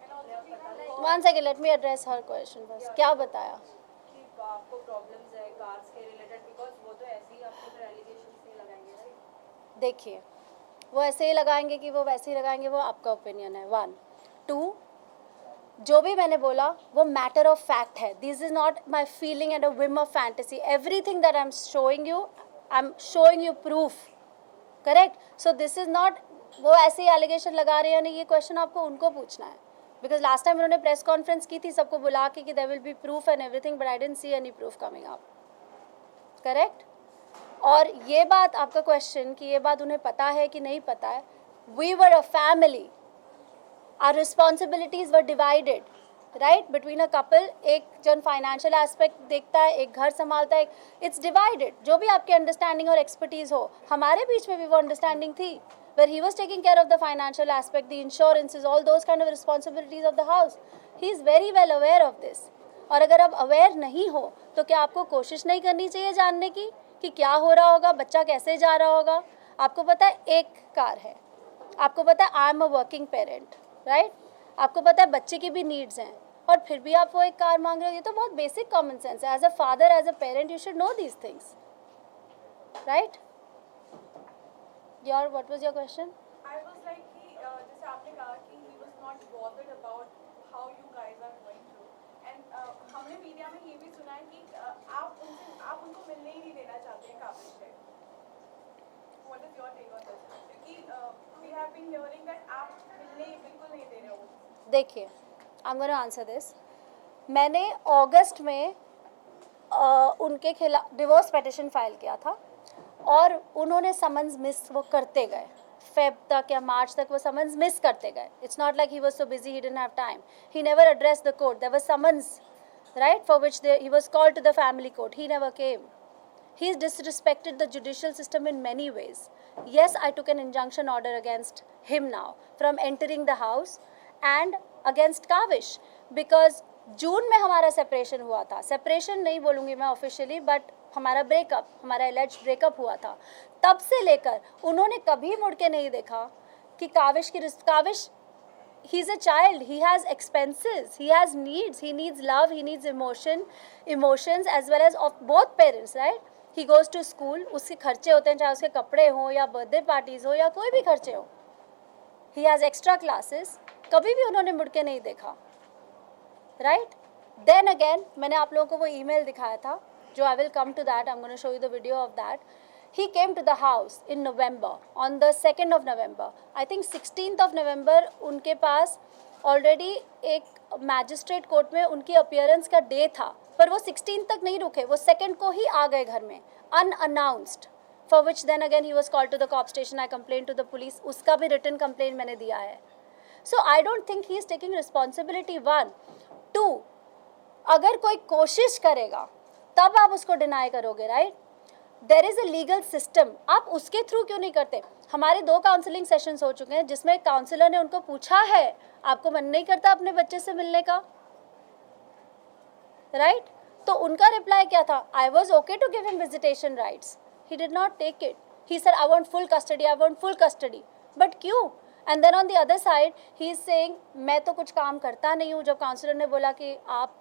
पता नहीं one second, let me address her question first. क्या बताया? कि आपको प्रॉब्लम्स है कार्स के रिलेटेड, बिकॉज वो तो ऐसे ही आपके ऊपर एलिगेशंस नहीं लगाएंगे, राइट? देखिए, वो ऐसे ही लगाएंगे कि वो वैसे ही लगाएंगे, वो आपका ओपिनियन है. 1 2, जो भी मैंने बोला वो मैटर ऑफ फैक्ट है. This is not my feeling and a Vim of fantasy. Everything that I am showing you, I am showing you proof. Correct? So this is not वो ऐसे ही एलिगेशन लगा रहे हैं. नहीं, ये क्वेश्चन आपको उनको पूछना है, बिकॉज लास्ट टाइम उन्होंने प्रेस कॉन्फ्रेंस की थी सबको बुला के कि there will be proof and everything, but I didn't see any proof coming up. Correct? और ये बात, आपका क्वेश्चन कि ये बात उन्हें पता है कि नहीं पता है, we were a family, our responsibilities were divided, right, between a couple. एक जन फाइनेंशियल एस्पेक्ट देखता है, एक घर संभालता है, इट्स डिवाइडेड. जो भी आपकी अंडरस्टैंडिंग और एक्सपर्टीज हो, हमारे बीच में भी वो अंडरस्टैंडिंग थी, where he was taking care of the financial aspect, the insurances, all those kind of responsibilities of the house. He is very well aware of this. और अगर आप अवेयर नहीं हो तो क्या आपको कोशिश नहीं करनी चाहिए जानने की कि क्या हो रहा होगा, बच्चा कैसे जा रहा होगा? आपको पता है एक कार है, आपको पता है आई am a working parent, right, आपको पता है बच्चे की भी नीड्स हैं, और फिर भी आप वो एक कार मांग रहे हो. ये तो बहुत बेसिक कॉमन सेंस है. As a father, as a parent, you should know these things, right? What was your question? I was like कि जैसे आपने कहा कि he was not bothered about how you guys are going through, and हमने मीडिया में ये भी सुना है कि आप उनको मिलने ही नहीं देना चाहते हैं काबिल से. What is your take on this? क्योंकि we have been hearing that आप मिलने ही बिल्कुल नहीं दे रहे हो. देखिए, I am gonna answer this. मैंने अगस्त में उनके खिलाफ डिवोर्स पिटिशन फाइल किया था, और उन्होंने समन्स मिस वो करते गए. फेब तक या मार्च तक वो समन्स मिस करते गए. It's not like he was so busy he didn't have time. He never addressed the court. There was summons, right, for which he was called to the family court. He never came. He has disrespected the judicial system in many ways. Yes, I took an injunction order against him now from entering the house and against Kavish, because जून में हमारा सेपरेशन हुआ था. सेपरेशन नहीं बोलूँगी मैं ऑफिशियली, बट हमारा ब्रेकअप, हमारा एलिज्ड ब्रेकअप हुआ था. तब से लेकर उन्होंने कभी मुड़ के नहीं देखा कि Kaavish he is a child, he has expenses, he has needs, he needs love, he needs emotions as well as of both parents, right? He goes to school, उसके खर्चे होते हैं, चाहे उसके कपड़े हों या बर्थडे पार्टीज हो या कोई भी खर्चे हो. He has extra classes. कभी भी उन्होंने मुड़ के नहीं देखा, right? Then again, मैंने आप लोगों को वो email दिखाया था, जो I will come to that, I'm going to show you the video of that. He came to the house in November, on the 2nd of November. I think 16th of November उनके पास already एक मैजिस्ट्रेट कोर्ट में उनकी अपीयरेंस का डे था, पर वो 16 तक नहीं रुके, वो 2nd को ही आ गए घर में unannounced, for which then again he was called to the cop station. I complained to the police. उसका भी written complaint मैंने दिया है. So I don't think he is taking responsibility. 1, 2, अगर कोई कोशिश करेगा तब आप उसको डिनाई करोगे, right? There is a legal system. आप उसके थ्रू क्यों नहीं करते? हमारे 2 काउंसलिंग सेशंस हो चुके हैं जिसमें काउंसलर ने उनको पूछा है आपको मन नहीं करता अपने बच्चे से मिलने का, राइट? तो उनका रिप्लाई क्या था? I was okay to give him visitation rights, he did not take it, he said I want full custody, I want full custody. But क्यों? And then on the other side he is saying मैं तो कुछ काम करता नहीं हूँ. जब काउंसलर ने बोला कि आप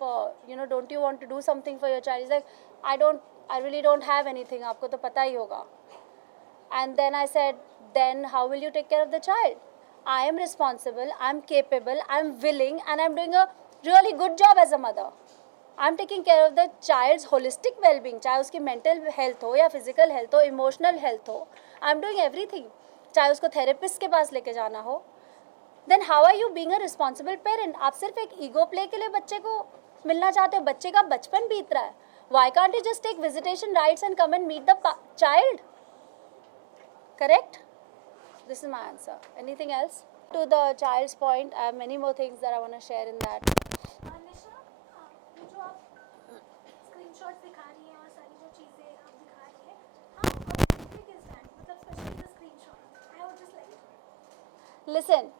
you know don't you want to do something for your child, is like I really don't have anything, आपको तो पता ही होगा. And then I said, then how will you take care of the child? I am responsible, I am capable, I am willing, and I am doing a really good job as a mother. I am taking care of the child's holistic well-being, चाहे उसकी mental health हो या physical health हो, emotional health हो. I am doing everything. चाहे उसको therapist के पास लेके जाना हो. Then how are you being a responsible parent? आप सिर्फ एक ego play के लिए बच्चे को मिलना चाहते हो, बच्चे का बचपन बीत रहा है. Why can't you just take visitation rights and come and meet the child? Correct? This is my answer. Anything else? To the child's point, I have many more things that I want to share in that. निशा, ये जो आप स्क्रीनशॉट दिखा रही हैं और सारी जो चीज़ें आप दिखा रही हैं, how authentic is that? मतलब especially the screenshot. I would just like Listen,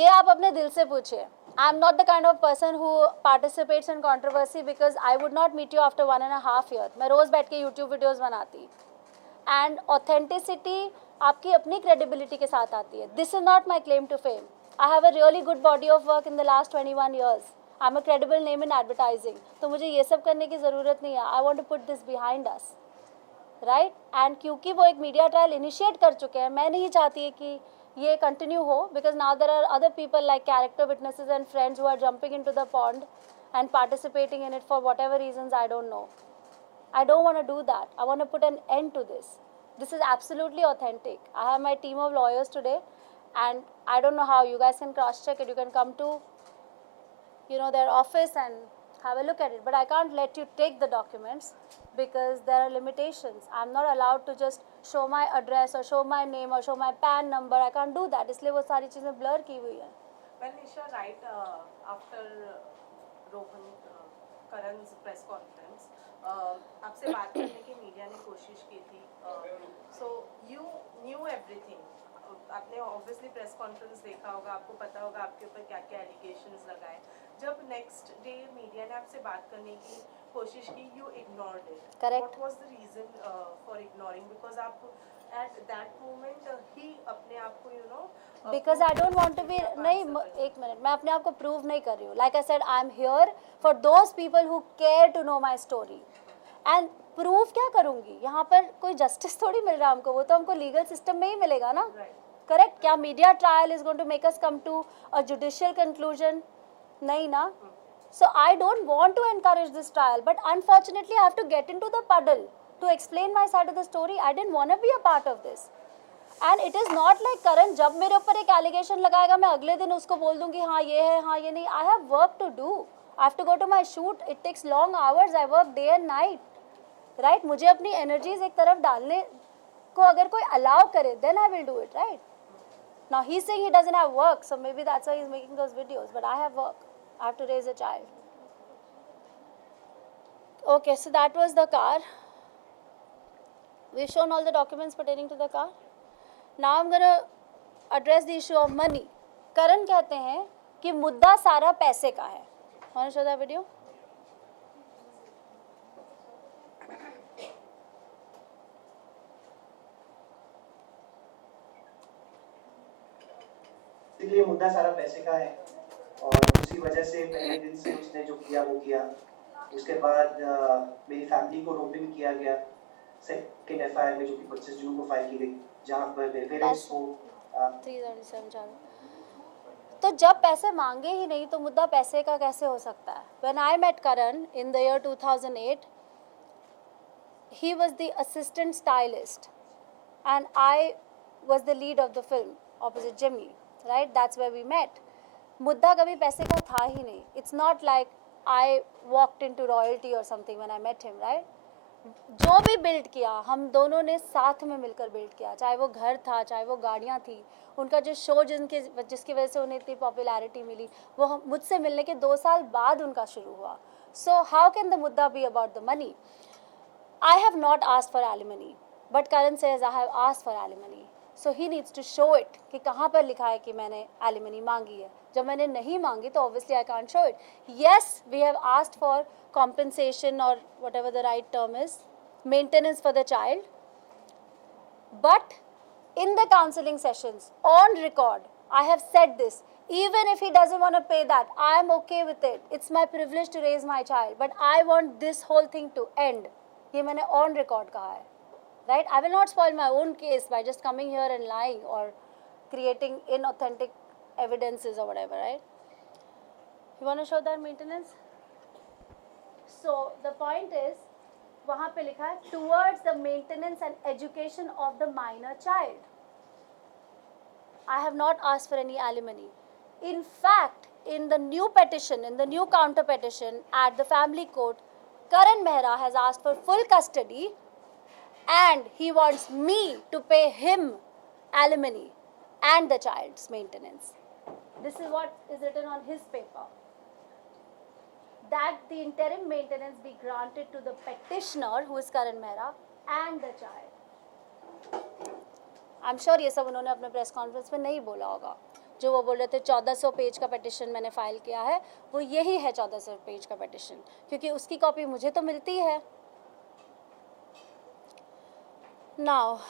ये आप अपने दिल से पूछिए. I am not the kind of person who participates in controversy because I would not meet you after 1.5 years. मैं रोज़ बैठ के YouTube videos बनाती. एंड ऑथेंटिसिटी आपकी अपनी क्रेडिबिलिटी के साथ आती है. This is not my claim to fame. I have a really good body of work in the last 21 years. I am a credible name in advertising. तो मुझे ये सब करने की ज़रूरत नहीं है. I want to put this behind us, right? And क्योंकि वो एक मीडिया ट्रायल इनिशिएट कर चुके हैं, मैं नहीं चाहती कि ये कंटिन्यू हो, because now there are other people like character witnesses and friends who are jumping in to the pond and participating in it for whatever reasons I don't know. I don't want to do that. I want to put an end to this. This is absolutely authentic. I have my team of lawyers today, and I don't know how you guys can cross-check it. You can come to, you know, their office and have a look at it. But I can't let you take the documents because there are limitations. I'm not allowed to just show my address or show my name or show my PAN number. I can't do that. इसलिए वो सारी चीज़ें blur की हुई हैं. Well, Nisha, right after Rohan Karan's press conference, आपसे बात करने की मीडिया ने कोशिश की थी. So you new everything. आपने ऑब्वियसली प्रेस कॉन्फ्रेंस देखा होगा, आपको पता होगा आपके ऊपर क्या क्या एलिगेशंस लगाए. जब नेक्स्ट डे मीडिया ने आपसे बात करने की कोशिश की, you ignored it. Correct. What was the reason for ignoring? Because आप एट दैट मोमेंट ही अपने आप को Because I don't want to be नहीं एक मिनट, मैं अपने आप को प्रूव नहीं कर रही हूँ. Like I said, I am here for those people who care to know my story. And prove क्या करूँगी? यहाँ पर कोई जस्टिस थोड़ी मिल रहा है हमको, वो तो हमको लीगल सिस्टम में ही मिलेगा ना. करेक्ट? क्या media trial is going to make us come to a judicial conclusion? नहीं ना. So I don't want to encourage this trial, but unfortunately I have to get into the puddle to explain my side of the story. I didn't want to be a part of this. And it is not like Karan जब मेरे ऊपर एक allegation लगाएगा मैं अगले दिन उसको बोल दूँगी हाँ ये है हाँ ये नहीं. I have work to do. I have to go to my shoot. It takes long hours. I work day and night. Right? मुझे अपनी energies एक तरफ डालने को अगर कोई allow करे, then I will do it. Right? Now he's saying he doesn't have work, so maybe that's why he's making those videos. But I have work. I have to raise a child. Okay, so that was the car. We've shown all the documents pertaining to the car. Now I'm going to address the issue of money. Karan कहते हैं कि मुद्दा सारा पैसे का है. Want to show that video? इसलिए मुद्दा सारा पैसे का है और उसी वजह से पहले दिन से उसने जो किया वो किया. उसके बाद मेरी फैमिली को रोप इन किया गया सेकंड एफआईआर में जो कि 25 जून को फाइल की गई, जहां पर मेरे पेरेंट्स को 337 चालू. तो जब पैसे मांगे ही नहीं तो मुद्दा पैसे का कैसे हो सकता है? When I met Karan in the year 2008, he was the assistant stylist and I was the lead of the film opposite Jimmy. Right? That's where we met. मुद्दा कभी पैसे का था ही नहीं. It's not like I walked into royalty or something when I met him, right? जो भी बिल्ड किया हम दोनों ने साथ में मिलकर बिल्ड किया, चाहे वो घर था चाहे वो गाड़ियाँ थी. उनका जो शो जिसकी वजह से उन्हें इतनी पॉपुलैरिटी मिली वो मुझसे मिलने के 2 साल बाद उनका शुरू हुआ. सो हाउ कैन द मुद्दा be about the money? I have not asked for alimony, but Karan says I have asked for alimony. So he needs to show it कि कहाँ पर लिखा है कि मैंने alimony मांगी है. जब मैंने नहीं मांगी तो obviously I can't show it. Yes, we have asked for compensation or whatever the right term is, maintenance for the child. But in the counseling sessions, on record, I have said this. Even if he doesn't want to pay that, I am okay with it. It's my privilege to raise my child. But I want this whole thing to end. ये मैंने on record कहा है. Right? I will not spoil my own case by just coming here and lying or creating inauthentic evidences or whatever, right? You want to show that maintenance? So the point is, वहाँ पे लिखा है towards the maintenance and education of the minor child. I have not asked for any alimony. In fact, in the new petition, in the new counter petition at the family court, Karan Mehra has asked for full custody and he wants me to pay him alimony and the child's maintenance. This is what is written on his paper. That the interim maintenance be granted to the petitioner, who is Karan Mehra, and the child. I'm sure ये सब उन्होंने अपने प्रेस कॉन्फ्रेंस में नहीं बोला होगा. जो वो बोल रहे थे 1400 पेज का petition मैंने फाइल किया है, वो यही है 1400 पेज का petition, क्योंकि उसकी कॉपी मुझे तो मिलती है. Now,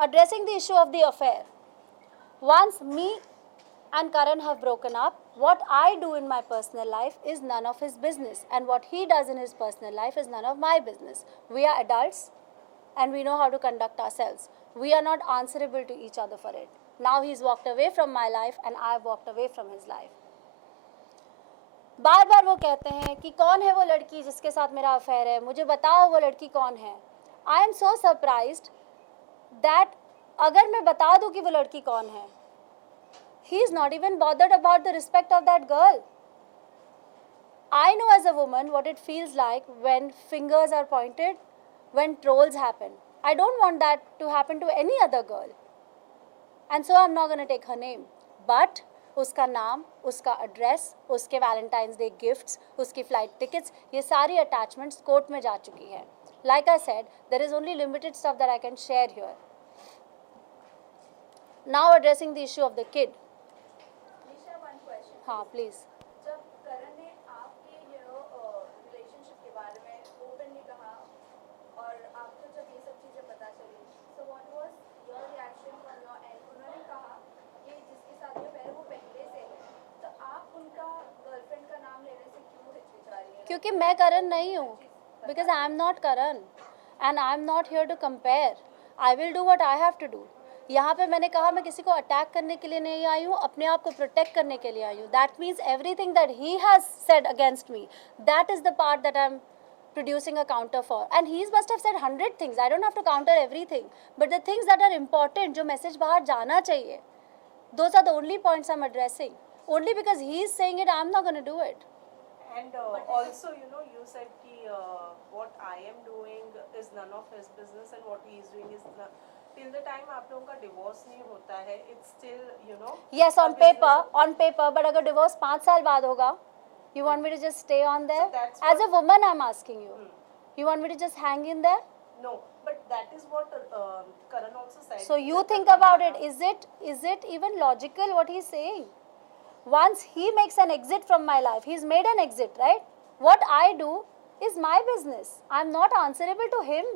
addressing the issue of the affair. Once me and Karan have broken up, what I do in my personal life is none of his business, and what he does in his personal life is none of my business. We are adults and we know how to conduct ourselves. We are not answerable to each other for it. Now he's walked away from my life and I've walked away from his life. बार बार वो कहते हैं कि कौन है वो लड़की जिसके साथ मेरा अफेयर है, मुझे बताओ वो लड़की कौन है. I am so surprised that अगर मैं बता दूं कि वो लड़की कौन है, he is not even bothered about the respect of that girl. I know as a woman what it feels like when fingers are pointed, when trolls happen. I don't want that to happen to any other girl. And so I'm not going to take her name. But उसका नाम, उसका एड्रेस, उसके वैलेंटाइंस डे गिफ्ट्स, उसकी फ्लाइट टिकट्स, ये सारी अटैचमेंट्स कोर्ट में जा चुकी है. Like I said, there is only limited stuff that I can share here. Now addressing the issue of the kid. Nisha, one question. हाँ, please. जब करण ने आपके रिलेशनशिप के बारे में ओपनली कहा और आपको जब ये सब चीज़ें पता चली, so what was your reaction from your end? उन्होंने कहा कि जिसके साथ ये पहले वो पहले से है, तो आप उनका गर्लफ्रेंड का नाम लेने से क्यों हिचकिचा रही हैं? क्योंकि मैं करण नहीं हूँ. Because I am not Karan and I am not here to compare. I will do what I have to do. यहाँ पे मैंने कहा मैं किसी को अटैक करने के लिए नहीं आई हूँ, अपने आप को प्रोटेक्ट करने के लिए आई हूँ. That means everything that he has said against me, that is the part that I am producing a counter for. And he must have said 100 things. I don't have to counter everything. But the things that are important, जो message बाहर जाना चाहिए, those are the only points I'm addressing. Only because he is saying it, I'm not going to do it. And also, you said कि what I am doing is none of his business and what he is doing is till the time आप लोगों का divorce नहीं होता है, it's still, Yes, a on business. paper, but अगर divorce 5 साल बाद होगा, you want me to just stay on there? So that's As a woman, I'm asking you. You want me to just hang in there? No, but that is what Karan also said. So you think about it. Is it even logical what he's saying? Once he makes an exit from my life, he's made an exit, right? What I do is my business. I'm not answerable to him.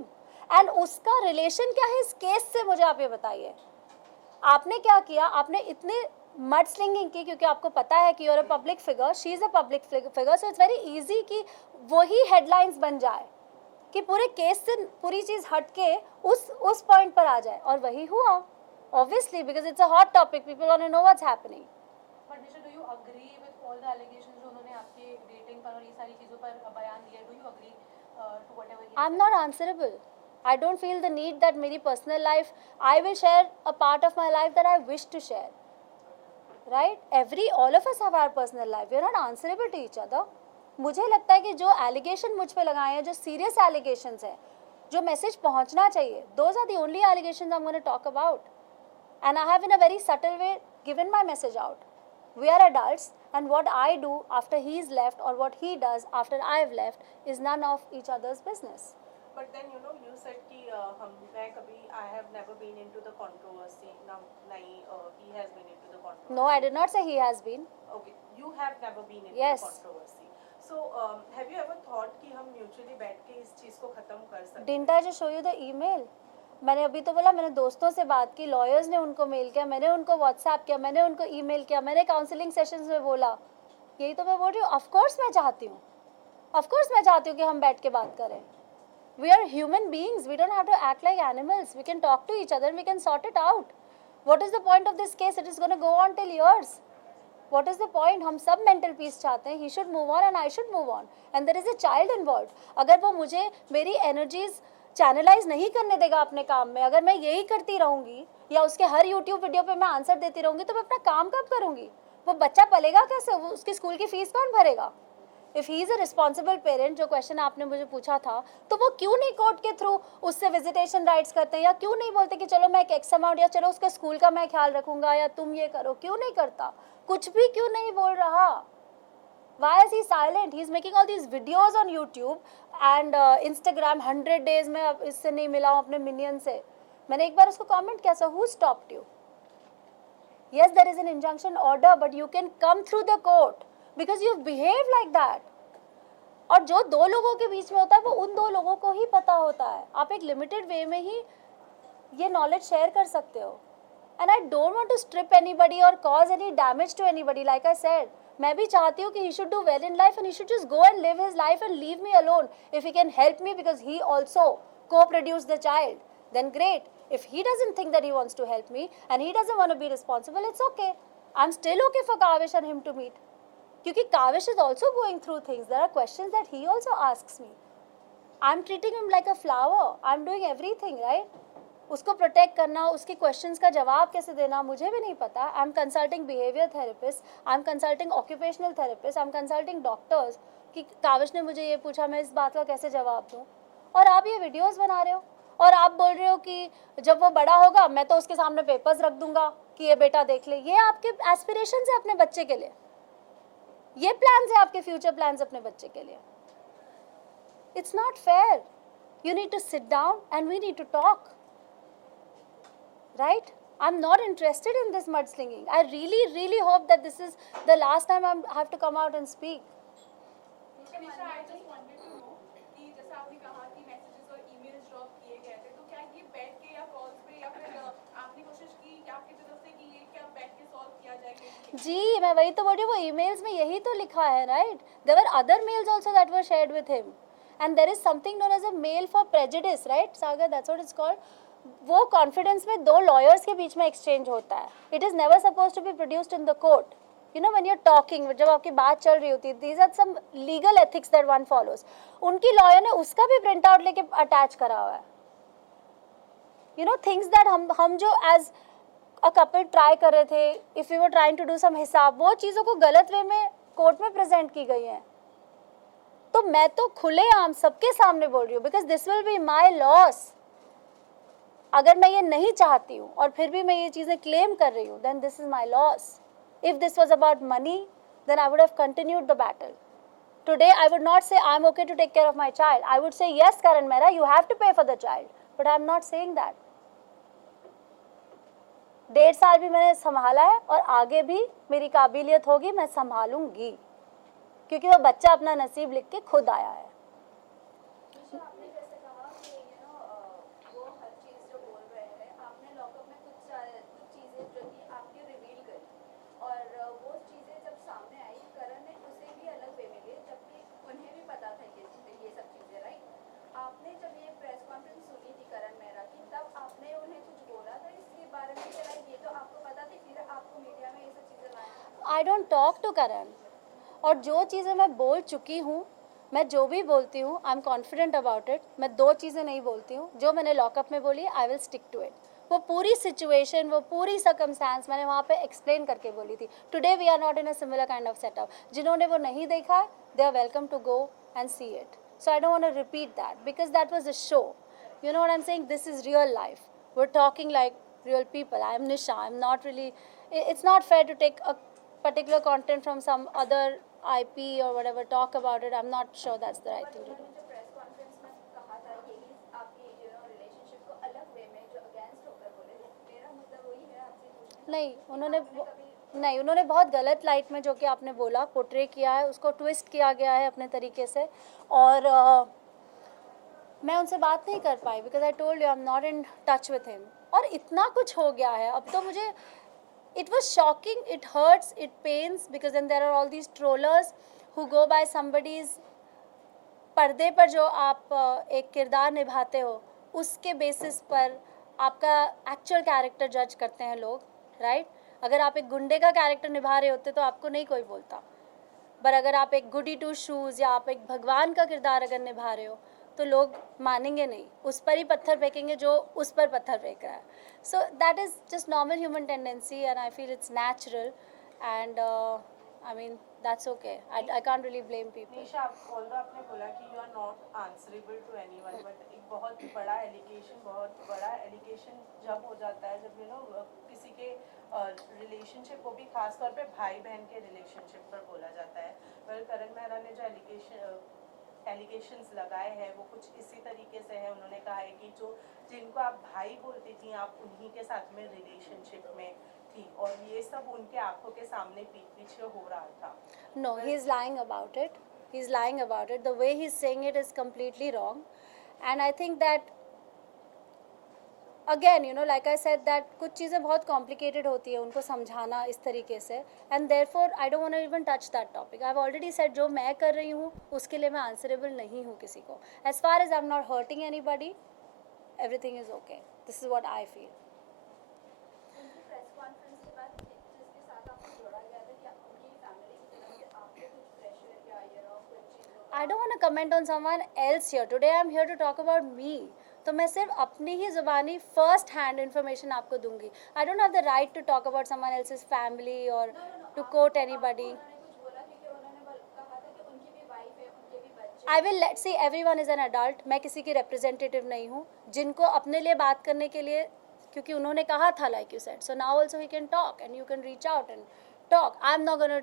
And उसका relation क्या है इस केस से, मुझे आप ये बताइए. आपने क्या किया? आपने इतने mudslinging की, क्योंकि आपको पता है कि you're a public figure, she is a public figure, so it's very easy कि वही headlines बन जाए, कि पूरे केस से पूरी चीज़ हट के उस पॉइंट पर आ जाए. और वही हुआ. Obviously, because it's a hot topic, people want to know what's happening. But Nisha, do you agree with all the allegations जो उन्होंने आपके dating पर और ये सारी चीज़ों पर बयान दिया? Do you agree to whatever he has I'm said? not answerable. I don't feel the need that मेरी personal life, I will share a part of my life that I wish to share. Right? All of us have our personal life. We are not answerable to each other. मुझे लगता है कि जो allegation मुझ पे लगाए हैं, जो serious allegations हैं, जो message पहुंचना चाहिए, those are the only allegations I'm going to talk about. And I have in a very subtle way given my message out. We are adults, and what I do after he's left or what he does after I've left is none of each other's business. But then you said कि मैं कभी I have never been into the controversy. Now नहीं he has been into the controversy. No, I did not say he has been. Okay, you have never been into Yes. the controversy. So have you ever thought कि हम mutually बैठ के इस चीज को खत्म कर सकते हैं? Didn't I just show you the email? मैंने अभी तो बोला, मैंने दोस्तों से बात की, लॉयर्स ने उनको मेल किया, मैंने उनको व्हाट्सएप किया, मैंने उनको ईमेल किया, मैंने काउंसलिंग सेशंस में बोला. यही तो मैं बोल रही हूँ. ऑफ कोर्स मैं चाहती हूँ कि हम बैठ के बात करें. We are human beings. We don't have to act like animals. We can talk to each other and we can sort it out. What is the point of this case? It is going to go on till years. What is the point? हम सब mental peace चाहते हैं. He should move on and I should move on. And there is a child involved. अगर वो मुझे मेरी energies channelize नहीं करने देगा अपने काम में, अगर मैं यही करती रहूँगी या उसके हर YouTube वीडियो पे मैं आंसर देती रहूँगी, तो मैं अपना काम कब करूँगी? वो बच्चा पलेगा कैसे? वो उसकी स्कूल की फीस कौन भरेगा? If he is a responsible parent, जो क्वेश्चन आपने मुझे पूछा था, तो वो क्यों नहीं कोर्ट के थ्रू उससे विजिटेशन राइट्स करते हैं, या क्यों नहीं बोलते कि चलो मैं एक एक्स अमाउंट, या चलो उसके स्कूल का मैं ख्याल रखूंगा, या तुम ये करो? क्यों नहीं करता? कुछ भी क्यों नहीं बोल रहा? Why is he silent? He is making all these videos on YouTube and Instagram. 100 days में अब इससे नहीं मिला हूँ अपने मिनियन से. मैंने एक बार उसको कमेंट किया, so who stopped you? Yes, there is an injunction order, but you can come through the court because you've behaved like that. और जो दो लोगों के बीच में होता है वो उन दो लोगों को ही पता होता है. आप एक लिमिटेड वे में ही ये नॉलेज शेयर कर सकते हो. And I don't want to strip anybody or cause any damage to anybody. Like I said, मैं भी चाहती हूँ कि he should do well in life and he should just go and live his life and leave me alone. If he can help me because he also co-produced the child, then great. If he doesn't think that he wants to help me and he doesn't want to be responsible, it's okay. I'm still okay for Kavish and him to meet. Because Kavish is also going through things. There are questions that he also asks me. I'm treating him like a flower. I'm doing everything, right? उसको प्रोटेक्ट करना, उसके क्वेश्चंस का जवाब कैसे देना, मुझे भी नहीं पता. I am consulting behaviour therapist, I am consulting occupational therapist, I am consulting doctors कि काविश ने मुझे ये पूछा, मैं इस बात का कैसे जवाब दूँ. और आप ये वीडियोस बना रहे हो और आप बोल रहे हो कि जब वो बड़ा होगा मैं तो उसके सामने पेपर्स रख दूंगा कि ये बेटा देख ले. ये आपके एस्पिरेशंस है अपने बच्चे के लिए, ये प्लान्स है आपके फ्यूचर प्लान्स अपने बच्चे के लिए. It's not fair. You need to sit down and we need to talk. Right? I'm not interested in this mudslinging. I really hope that this is the last time I have to come out and speak. Kanisha, I just wanted to know कि जैसा आपने कहा कि मैसेजेस और ईमेल्स ड्रॉप किए गए थे, तो क्या ये बैठ के या कॉल्स पे या फिर आपने कोशिश की कि आपकी तरफ से कि ये क्या बैठ के सॉल्व किया जाए? जी, मैं वही तो बोल रही हूँ, वो emails में यही तो लिखा है, right? There were other mails also that were shared with him, and there is something known as a mail for prejudice, right? Sagar, that's what it's called. वो कॉन्फिडेंस में दो लॉयर्स के बीच में एक्सचेंज होता है. It is never suppose to be produced in the court. You know when you are talking, जब आपकी बात चल रही होती है, these are some legal ethics that one follows. उनकी लॉयर ने उसका भी प्रिंट आउट लेके अटैच करा हुआ है. यू नो थिंग्स दैट हम जो एज अ कपल ट्राई कर रहे थे, if you were trying to do some हिसाब, वो चीज़ों को गलत वे में कोर्ट में प्रेजेंट की गई हैं. तो मैं तो खुलेआम सबके सामने बोल रही हूँ, because this will be my loss. अगर मैं ये नहीं चाहती हूँ और फिर भी मैं ये चीज़ें क्लेम कर रही हूँ, then this is my loss. If this was about money, then I would have continued the battle. Today, I would not say I'm okay to take care of my child. I would say, yes, Karan Mehra, you have to pay for the child. But I'm not saying that. 1.5 साल भी मैंने संभाला है और आगे भी मेरी काबिलियत होगी, मैं संभालूंगी, क्योंकि वो बच्चा अपना नसीब लिख के खुद आया है. आपने जैसे कहा कि वो हर चीज़ जो बोल रहे हैं, आपने लॉकअप में कुछ चीज़ें जो कि आपने रिवील करी, और वो चीज़ें जब सामने आई, करण ने उसे भी अलग वे में लिए, जबकि उन्हें भी पता था ये सब चीज़ें, राइट? आपने जब ये प्रेस कॉन्फ्रेंस सुनी थी करण मेहरा की, तब आपने उन्हें कुछ बोला था इसके बारे में कि लाइक ये तो आपको पता थी, फिर आपको मीडिया में ये सब चीज़ें लाना? आई डोंट टॉक टू करण. और जो चीज़ें मैं बोल चुकी हूँ, मैं जो भी बोलती हूँ, I am confident about it. मैं दो चीज़ें नहीं बोलती हूँ. जो मैंने लॉकअप में बोली, I will stick to it. वो पूरी सिचुएशन, वो पूरी सर्कमस्टांस मैंने वहाँ पे एक्सप्लेन करके बोली थी. Today we are not in a similar kind of setup. जिन्होंने वो नहीं देखा है, they are welcome to go and see it. So I don't want to repeat that because that was a show. You know what I am saying? This is real life. We are talking like real people. I am Nisha. I'm not really, it's not fair to take a particular content from some other IP or whatever talk about it, I'm not sure that's the right thing to do. उन्होंने जो प्रेस कॉन्फ्रेंस में कहा था यही आपकी रिलेशनशिप को अलग वे में जो अगेंस्ट होकर बोले थे, मेरा मतलब वही है आपसे पूछना नहीं कि उन्होंने आपने कभी नहीं उन्होंने बहुत गलत लाइट में जो कि आपने बोला पोर्ट्रे किया है, उसको ट्विस्ट किया गया है अपने तरीके से, और मैं उनसे बात नहीं कर पाई because I told you I am not in touch with him. और इतना कुछ हो गया है अब तो मुझे it was shocking, it hurts, it pains because then there are all these trollers who go by somebody's पर्दे पर जो आप एक किरदार निभाते हो उसके बेसिस पर आपका एक्चुअल कैरेक्टर जज करते हैं लोग, राइट? अगर आप एक गुंडे का कैरेक्टर निभा रहे होते तो आपको नहीं कोई बोलता, पर अगर आप एक गुडी टू शूज़ या आप एक भगवान का किरदार अगर निभा रहे हो तो लोग मानेंगे नहीं, उस पर ही पत्थर फेंकेंगे जो उस पर पत्थर फेंक रहा है. So that is just normal human tendency and I feel it's natural and I mean that's okay. I can't really blame people. Nisha, although आपने बोला कि you are not answerable to anyone, but एक बहुत बड़ा एलिगेशन जब हो जाता है, जब किसी के रिलेशनशिप को भी खास तौर पे भाई बहन के रिलेशनशिप पर बोला जाता है. वेल, करण मेहरा ने जो एलिगेशंस लगाए हैं वो कुछ इसी तरीके से है. उन्होंने कहा है कि जिनको आप भाई बोलती थी आप उन्हीं के साथ में रिलेशनशिप में थी, और ये सब उनके आंखों के सामने पीठ पीछे हो रहा था. No, he's lying about it. He's lying about it. The way he's saying it is completely wrong. And I think that, again, like I said, that कुछ चीज़ें बहुत complicated होती है उनको समझाना इस तरीके से, and therefore I don't want to even touch that topic. I've already said जो मैं कर रही हूँ उसके लिए मैं answerable नहीं हूँ किसी को. As far as I'm not hurting anybody, everything is okay. This is what I feel. उनकी प्रेस कॉन्फ्रेंस के बाद जिसके साथ आपको जोड़ा गया था, क्या उनकी फैमिली की तरफ से आपको कुछ प्रेशर या कुछ चीज़ों I don't want to comment on someone else here. Today I'm here to talk about me. तो मैं सिर्फ अपनी ही ज़ुबानी फर्स्ट हैंड इन्फॉर्मेशन आपको दूंगी. I don't have the right to talk about someone else's family or to quote anybody. उन्होंने कुछ बोला क्योंकि उन्होंने कहा था कि उनकी भी वाइफ है, उनके भी बच्चे I will let see everyone is an adult. मैं किसी की representative नहीं हूँ जिनको अपने लिए बात करने के लिए, क्योंकि उन्होंने कहा था like you said. So now also he can talk and you can reach out and talk. I'm not gonna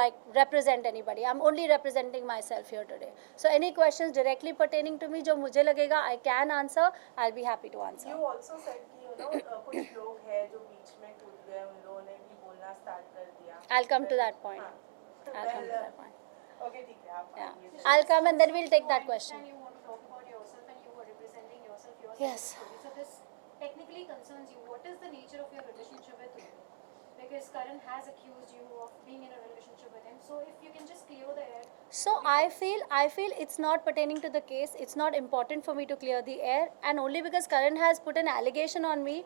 like represent anybody. I'm only representing myself here today. So any questions directly pertaining to me जो मुझे लगेगा I can answer, I'll be happy to answer. You also said कि कुछ लोग हैं जो बीच में कूद गए, उन लोगों ने भी बोलना स्टार्ट कर दिया. I'll come to that point. हाँ. I'll come to that point. Okay, ठीक है, आप Yeah. आइए. I'll come and then we'll take that question. And you want to talk about yourself and you were representing yourself. Yes. So this technically concerns you. What is the nature of your relationship with him? Because Karan has accused you of being in a relationship with him. So if you can just clear the air. So I feel it's not pertaining to the case. It's not important for me to clear the air, and only because Karan has put an allegation on me,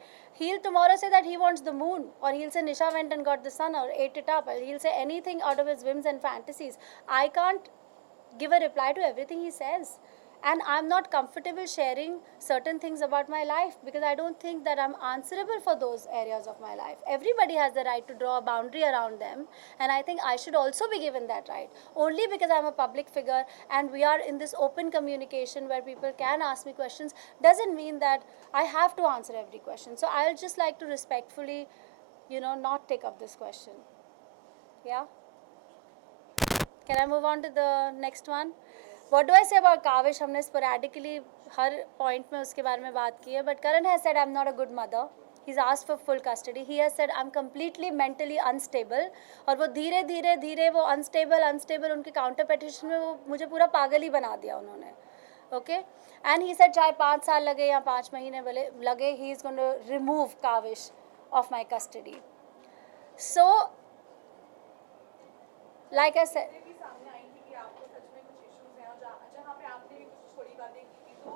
he'll tomorrow say that he wants the moon, or he'll say Nisha went and got the sun or ate it up, or he'll say anything out of his whims and fantasies. I can't give a reply to everything he says, and I'm not comfortable sharing certain things about my life because I don't think that I'm answerable for those areas of my life. Everybody has the right to draw a boundary around them, and I think I should also be given that right. Only because I'm a public figure and we are in this open communication where people can ask me questions doesn't mean that I have to answer every question. So I'll just like to respectfully, not take up this question. Yeah? Can I move on to the next one? What do I say about Kavish? हमने sporadically हर point में उसके बारे में बात की है. But Karan has said I'm not a good mother. He's asked for full custody. He has said I'm completely mentally unstable. और वो धीरे धीरे वो unstable उनके counter petition में वो मुझे पूरा पागल ही बना दिया उन्होंने. Okay? And he said चाहे 5 साल लगे या 5 महीने लगे, he is going to remove Kavish of my custody. So, like I said. भी सामने आई थी कि आपको सच में कुछ इश्यूज हैं, और जहाँ पे आपने भी कुछ थोड़ी बातें की थी, तो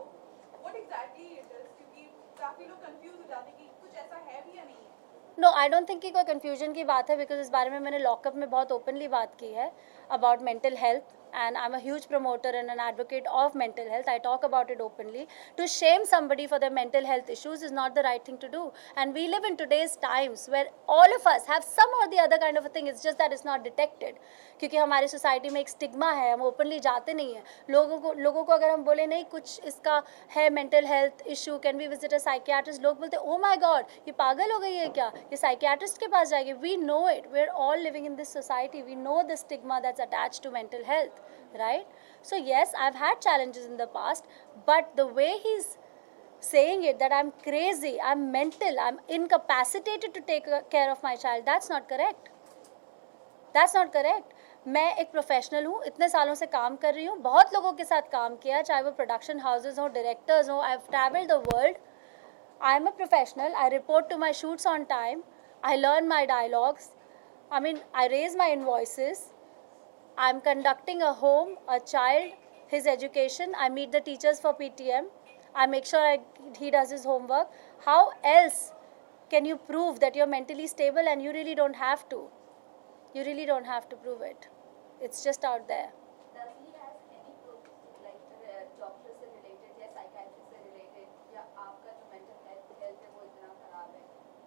व्हाट एग्जैक्टली इट इज, क्योंकि काफी लोग कंफ्यूज हो जाते हैं कि कुछ ऐसा है भी या नहीं है. नो, आई डोंट थिंक कि कोई कन्फ्यूजन की बात है बिकॉज इस बारे में मैंने लॉकअप में बहुत ओपनली बात की है about mental health and I'm a huge promoter and an advocate of mental health. I talk about it openly. To shame somebody for their mental health issues is not the right thing to do. And we live in today's times where all of us have some or the other kind of a thing. It's just that it's not detected. क्योंकि हमारी सोसाइटी में एक स्टिग्मा है, हम ओपनली जाते नहीं हैं. लोगों को अगर हम बोले नहीं कुछ इसका है mental health issue, can we visit a psychiatrist, लोग बोलते ओ माय गॉड ये पागल हो गई है क्या, ये साइकियाट्रिस्ट के पास जाएगी. We know it, we are all living in this society, we know the stigma that's attached to mental health, right? So yes, I've had challenges in the past, but the way he's saying it, that I'm crazy, I'm mental, I'm incapacitated to take care of my child, that's not correct. That's not correct. मैं एक प्रोफेशनल हूँ, इतने सालों से काम कर रही हूँ, बहुत लोगों के साथ काम किया, चाहे वो प्रोडक्शन हाउसेज हो, डायरेक्टर्स हो. I have travelled the world. I am a professional. I report to my shoots on time. I learn my dialogues. I mean, I raise my invoices. I'm conducting a home, a child, his education. I meet the teachers for PTM. I make sure he does his homework. How else can you prove that you're mentally stable? And you really don't have to. You really don't have to prove it. It's just out there. Does he has any proof like doctor से रिलेटेड या साइकियाट्रिस्ट से रिलेटेड या आपका जो मेंटल हेल्थ है वो इतना खराब है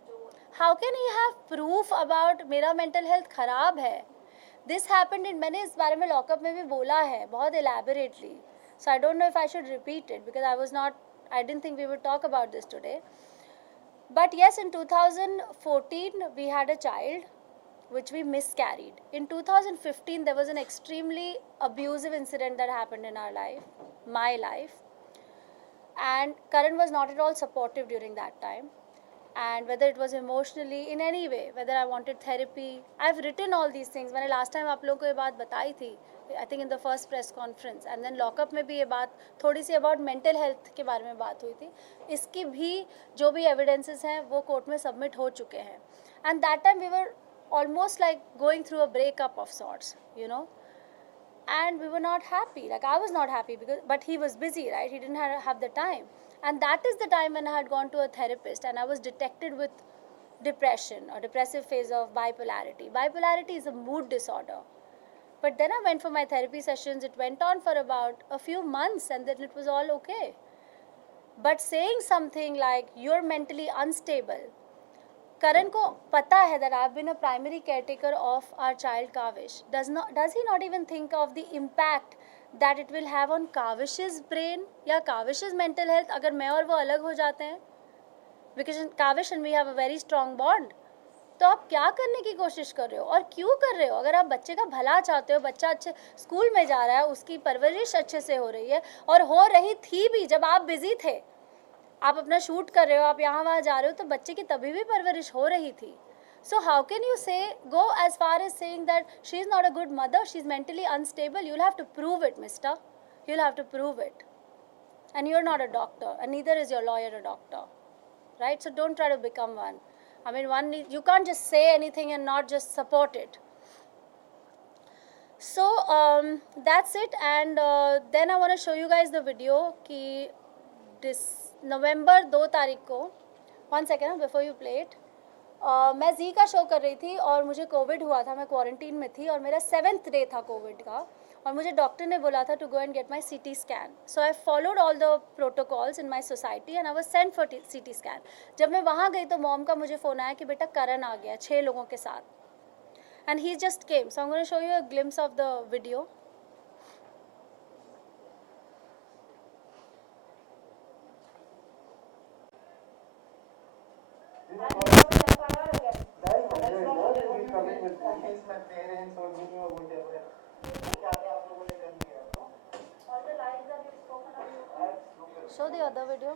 जो How can he have proof about मेरा mental health खराब है? This happened in, मैंने इस बारे में लॉकअप में भी बोला है बहुत elaborately. So I don't know if I should repeat it because I didn't think we would talk about this today. But yes, in 2014 we had a child which we miscarried. In 2015 there was an extremely abusive incident that happened in our life, my life. And Karan was not at all supportive during that time. And whether it was emotionally, in any way, whether I wanted therapy, I've written all these things. मैंने last time आप लोगों को ये बात बताई थी, I think in the first press conference, and then lockup में भी ये बात थोड़ी सी about mental health के बारे में बात हुई थी. इसकी भी जो भी evidences हैं वो कोर्ट में submit हो चुके हैं. And that time we were almost like going through a breakup of sorts, you know. And we were not happy. Like I was not happy but he was busy, right? He didn't have the time. And that is the time when I had gone to a therapist and I was detected with depression or depressive phase of bipolarity. Bipolarity is a mood disorder. But then I went for my therapy sessions. It went on for about a few months and then it was all okay. But saying something like, you're mentally unstable, Karan ko pata hai that I've been a primary caretaker of our child Kavish. Does he not even think of the impact that it will have on Kavish's brain या Kavish's mental health अगर मैं और वो अलग हो जाते हैं? Because in Kavish and we have a very strong bond. तो आप क्या करने की कोशिश कर रहे हो और क्यों कर रहे हो? अगर आप बच्चे का भला चाहते हो, बच्चा अच्छे स्कूल में जा रहा है, उसकी परवरिश अच्छे से हो रही है और हो रही थी भी जब आप बिजी थे, आप अपना शूट कर रहे हो, आप यहाँ वहाँ जा रहे हो, तो बच्चे की तभी भी परवरिश हो रही थी. So how can you go as far as saying that she's not a good mother, she's mentally unstable? You'll have to prove it, mister. You'll have to prove it. And you're not a doctor, and neither is your lawyer a doctor, right? So don't try to become one. I mean, you can't just say anything and not just support it. So that's it, and then I want to show you guys the video कि this November 2 तारीख को, 1 second before you play it, मैं जी का शो कर रही थी और मुझे कोविड हुआ था, मैं क्वारंटीन में थी और मेरा 7th डे था कोविड का और मुझे डॉक्टर ने बोला था to go and get my CT scan. So I followed all the protocols in my society and I was sent for CT scan. जब मैं वहाँ गई तो मॉम का मुझे फ़ोन आया कि बेटा करण आ गया 6 लोगों के साथ, and he just came. So I am going to show you a glimpse of the video. Show the other video.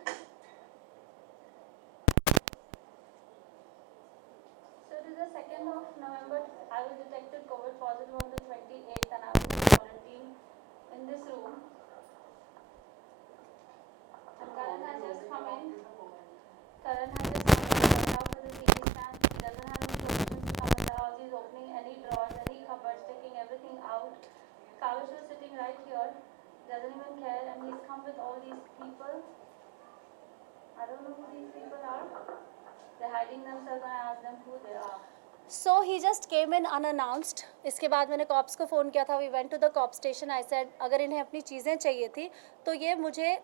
So it is the 2nd of November. I was detected COVID positive on the 28th and I was in quarantine in this room. And Karan has just come in. Karan has just come in out with the CT scan. He doesn't have any provisions to come in the house. He's opening any drawers, any cupboards, taking everything out. Kavish was sitting right here. Doesn't even care, and he's come with all these people. I don't know who these people are. They're hiding themselves and I ask them who they are. So he just came in unannounced. इसके बाद मैंने कॉप्स को फ़ोन किया था. We went to the cop station. I said अगर इन्हें अपनी चीज़ें चाहिए थी तो ये मुझे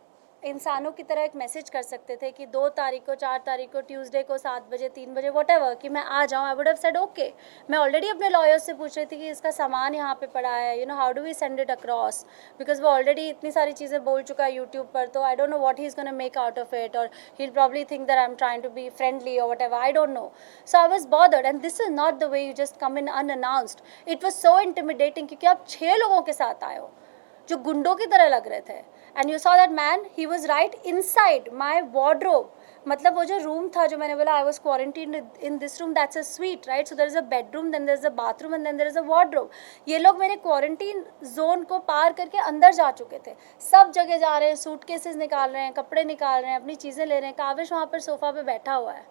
इंसानों की तरह एक मैसेज कर सकते थे कि 2 तारीख को, 4 तारीख को, ट्यूसडे को 7 बजे, 3 बजे, whatever, कि मैं आ जाऊँ. I would have said okay. मैं ऑलरेडी अपने लॉयर्स से पूछ रही थी कि इसका सामान यहाँ पे पड़ा है, you know, how do we send it across? Because वो ऑलरेडी इतनी सारी चीज़ें बोल चुका है यूट्यूब पर, तो I don't know what he's gonna make out of it, or he'll probably think that I'm trying to be friendly or whatever. I don't know. So I was bothered, and this is not the way you just come in unannounced. It was so intimidating क्योंकि आप 6 लोगों के साथ आए हो जो गुंडों की तरह लग रहे थे. And you saw that man, he was right inside my wardrobe. मतलब वो जो रूम था, जो मैंने बोला I was quarantine in this room, that's a suite, right? So there is a bedroom, then there is a bathroom, and then there is a wardrobe. ये लोग मेरे क्वारंटीन जोन को पार करके अंदर जा चुके थे. सब जगह जा रहे हैं, सूटकेसेस निकाल रहे हैं, कपड़े निकाल रहे हैं, अपनी चीज़ें ले रहे हैं. काविश वहाँ पर सोफा पे बैठा हुआ है.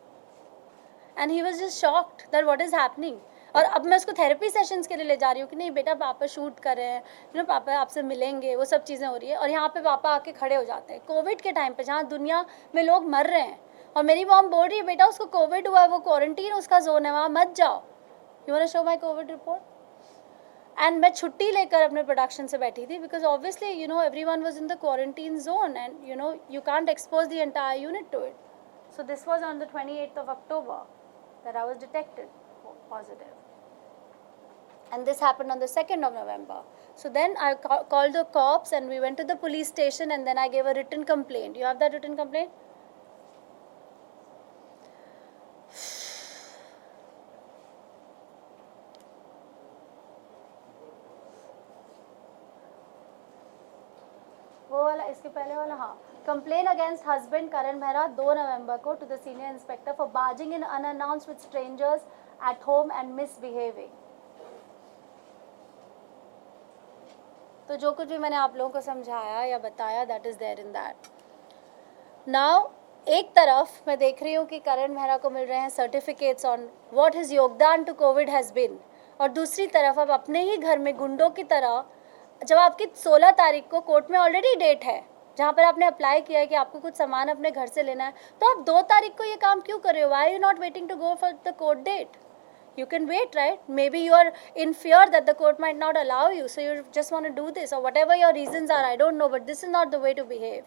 And he was just shocked that what is happening. और अब मैं उसको थेरेपी सेशंस के लिए ले जा रही हूँ कि नहीं बेटा, पापा शूट कर रहे हैं, यू नो, पापा आपसे मिलेंगे, वो सब चीज़ें हो रही है. और यहाँ पे पापा आके खड़े हो जाते हैं कोविड के टाइम पे, जहाँ दुनिया में लोग मर रहे हैं. और मेरी मॉम बोल रही है बेटा उसको कोविड हुआ है, वो क्वारंटीन उसका जोन है, वहाँ मत जाओ. You want to show my covid report? And मैं छुट्टी लेकर अपने प्रोडक्शन से बैठी थी because obviously you know everyone was in the quarantine zone and you know you can't expose the entire unit to it. So this was on the 28th of October that I was detected positive. And this happened on the 2nd of November. So then I called the cops and we went to the police station and then I gave a written complaint. You have that written complaint? वो वाला, इसके पहले वाला, हाँ. Complaint against husband Karan Mehra 2 November को to the senior inspector for barging in unannounced with strangers at home and misbehaving. तो जो कुछ भी मैंने आप लोगों को समझाया या बताया, that is there in that. Now एक तरफ मैं देख रही हूँ कि करण मेहरा को मिल रहे हैं सर्टिफिकेट्स ऑन व्हाट हिज योगदान टू कोविड हैज़ बिन, और दूसरी तरफ अब अपने ही घर में गुंडों की तरह, जब आपकी 16 तारीख को कोर्ट में ऑलरेडी डेट है जहाँ पर आपने अप्लाई किया है कि आपको कुछ सामान अपने घर से लेना है, तो आप 2 तारीख को ये काम क्यों कर रहे हो? Why are you not waiting to go for the court date? You can wait, right? Maybe you are in fear that the court might not allow you, so you just want to do this, or whatever your reasons are, I don't know, but this is not the way to behave.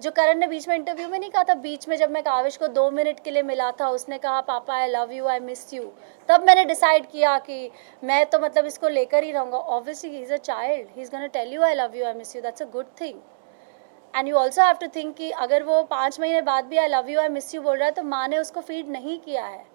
जो करण ने बीच में इंटरव्यू में नहीं कहा था, बीच में जब मैं काविश को 2 मिनट के लिए मिला था, उसने कहा पापा आई love you, I miss you, तब मैंने डिसाइड किया कि मैं तो मतलब इसको लेकर ही रहूँगा. Obviously he is a child, he is gonna tell you I love you, I miss you, that's a good thing. And you also have to think कि अगर वो 5 महीने बाद भी I love you, I miss you बोल रहा है, तो माँ ने उसको फीड नहीं किया है.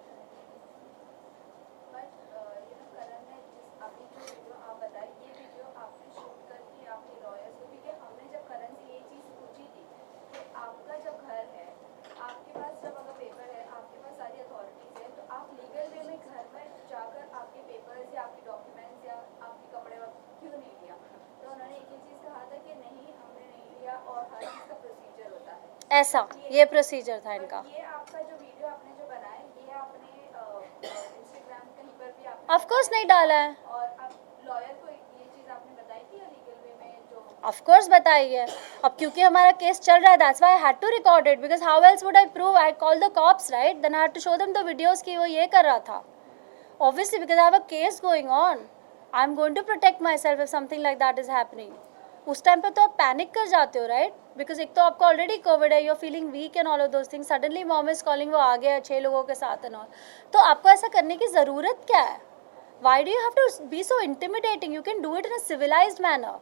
ऐसा ये प्रोसीजर था इनका. ये आपका जो वीडियो आपने जो बनाया, ये आपने इंस्टाग्राम कहीं पर भी आपने ऑफ कोर्स नहीं डाला है. और आप लॉयर को ये चीज़ आपने बताई थी या लीगल वे में जो? ऑफ कोर्स बताई है. अब क्योंकि हमारा केस चल रहा है, that's why I had to record it, because how else would I prove? I call the cops, right? Then I had to show them the videos कि वो ये कर रहा था. Obviously because I have a case going on, I am going to protect myself if something like that is happening. उस टाइम पे तो आप पैनिक कर जाते हो, राइट? बिकॉज एक तो आपको ऑलरेडी कोविड है, you are feeling weak and all of those things. Suddenly mom is calling, वो आ गया 6 लोगों के साथ एंड ऑल. तो आपको ऐसा करने की ज़रूरत क्या है? Why do you have to be so intimidating? You can do it in a civilized manner.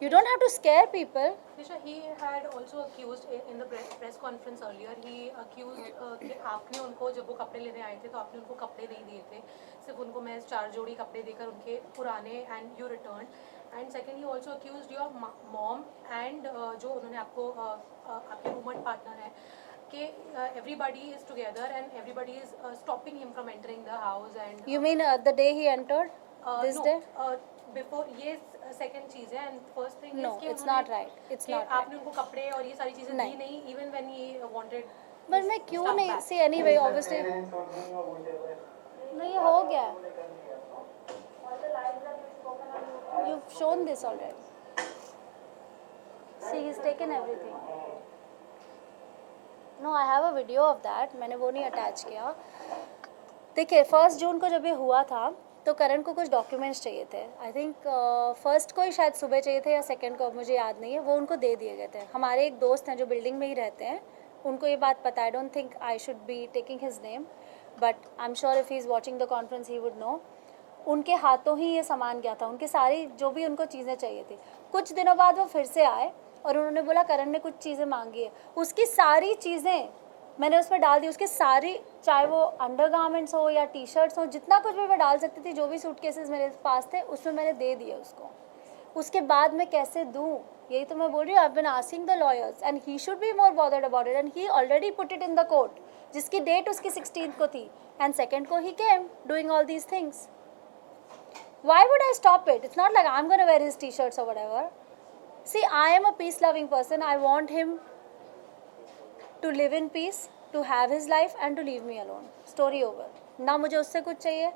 You don't have to scare people. Disha, he had also accused in the press conference earlier. He accused कि आपने उनको जब वो कपड़े लेने आए थे तो आपने उनको कपड़े नहीं दिए थे, सिर्फ उनको मैं 4 जोड़ी कपड़े देकर उनके पुराने, and you returned. And second, he also accused your mom and जो उन्होंने आपको आपके रूममेट पार्टनर है कि everybody is together and everybody is stopping him from entering the house. And You mean the day he entered? This no, day? Before ये second चीज़ है, and first thing No, is कि it's उन्होंने not right. It's कि not right. आपने उनको कपड़े और ये सारी चीज़ें दी नहीं, even when he wanted. पर मैं क्यों नहीं? See anyway, obviously. नहीं, ये हो गया. You've shown this already. See, he's taken everything. No, I have a video of that. मैंने वो नहीं attach किया. देखिए 1 जून को जब ये हुआ था तो करण को कुछ डॉक्यूमेंट्स चाहिए थे। आई थिंक फर्स्ट को ही शायद सुबह चाहिए थे या सेकंड को, मुझे याद नहीं है। वो उनको दे दिए गए थे। हमारे एक दोस्त हैं जो बिल्डिंग में ही रहते हैं, उनको ये बात पता है। I don't think I should be taking his name, but I am sure if he is watching the conference he would know. उनके हाथों ही ये सामान गया था, उनकी सारी जो भी उनको चीज़ें चाहिए थी। कुछ दिनों बाद वो फिर से आए और उन्होंने बोला करण ने कुछ चीज़ें मांगी है। उसकी सारी चीज़ें मैंने उसमें डाल दी, उसके सारी, चाहे वो अंडरगारमेंट्स हो या टी शर्ट्स हो, जितना कुछ भी मैं डाल सकती थी, जो भी सूटकेसेस मेरे पास थे उसमें मैंने दे दिए उसको। उसके बाद मैं कैसे दूँ, यही तो मैं बोल रही हूँ। I have been asking the lawyers and he should be more bothered about it and he already put it in the court, जिसकी डेट उसकी 16th को थी एंड 2nd को ही came doing all these things. Why would I stop it? It's not like I'm going to wear his t-shirts or whatever. See, I am a peace-loving person. I want him to live in peace, to have his life and to leave me alone. Story over. ना मुझे उससे कुछ चाहिए,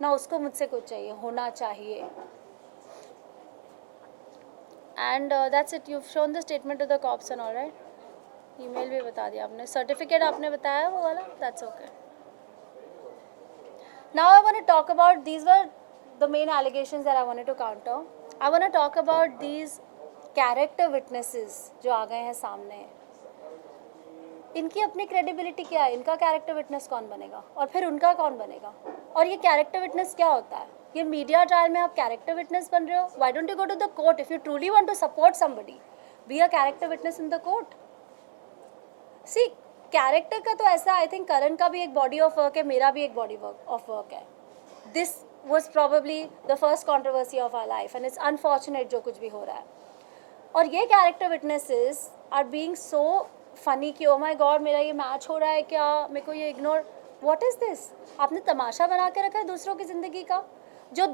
ना उसको मुझसे कुछ चाहिए, होना चाहिए. And that's it. You've shown the statement to the cops and all, right? Email भी बता दिया आपने, सर्टिफिकेट आपने बताया वो वाला, that's okay. Now I want to talk about, these were the main allegations that I wanted to counter. I want to talk about these character witnesses जो आ गए हैं सामने. इनकी अपनी क्रेडिबिलिटी क्या है? इनका कैरेक्टर विटनेस कौन बनेगा और फिर उनका कौन बनेगा? और ये कैरेक्टर विटनेस क्या होता है? ये मीडिया ट्रायल में आप कैरेक्टर विटनेस बन रहे हो? Why don't you go to the court if you truly want to support somebody? Be a character witness in the court. See, character का तो ऐसा, आई थिंक करण का भी एक बॉडी ऑफ वर्क है, मेरा भी एक बॉडी ऑफ वर्क है. This was probably the first controversy of our life and it's unfortunate जो कुछ भी हो रहा है. और ये character witnesses are being so funny कि oh my god मेरा ये मैच हो रहा है क्या, मेरे को ये ignore, what is this? आपने तमाशा बना के रखा है दूसरों की ज़िंदगी का. जो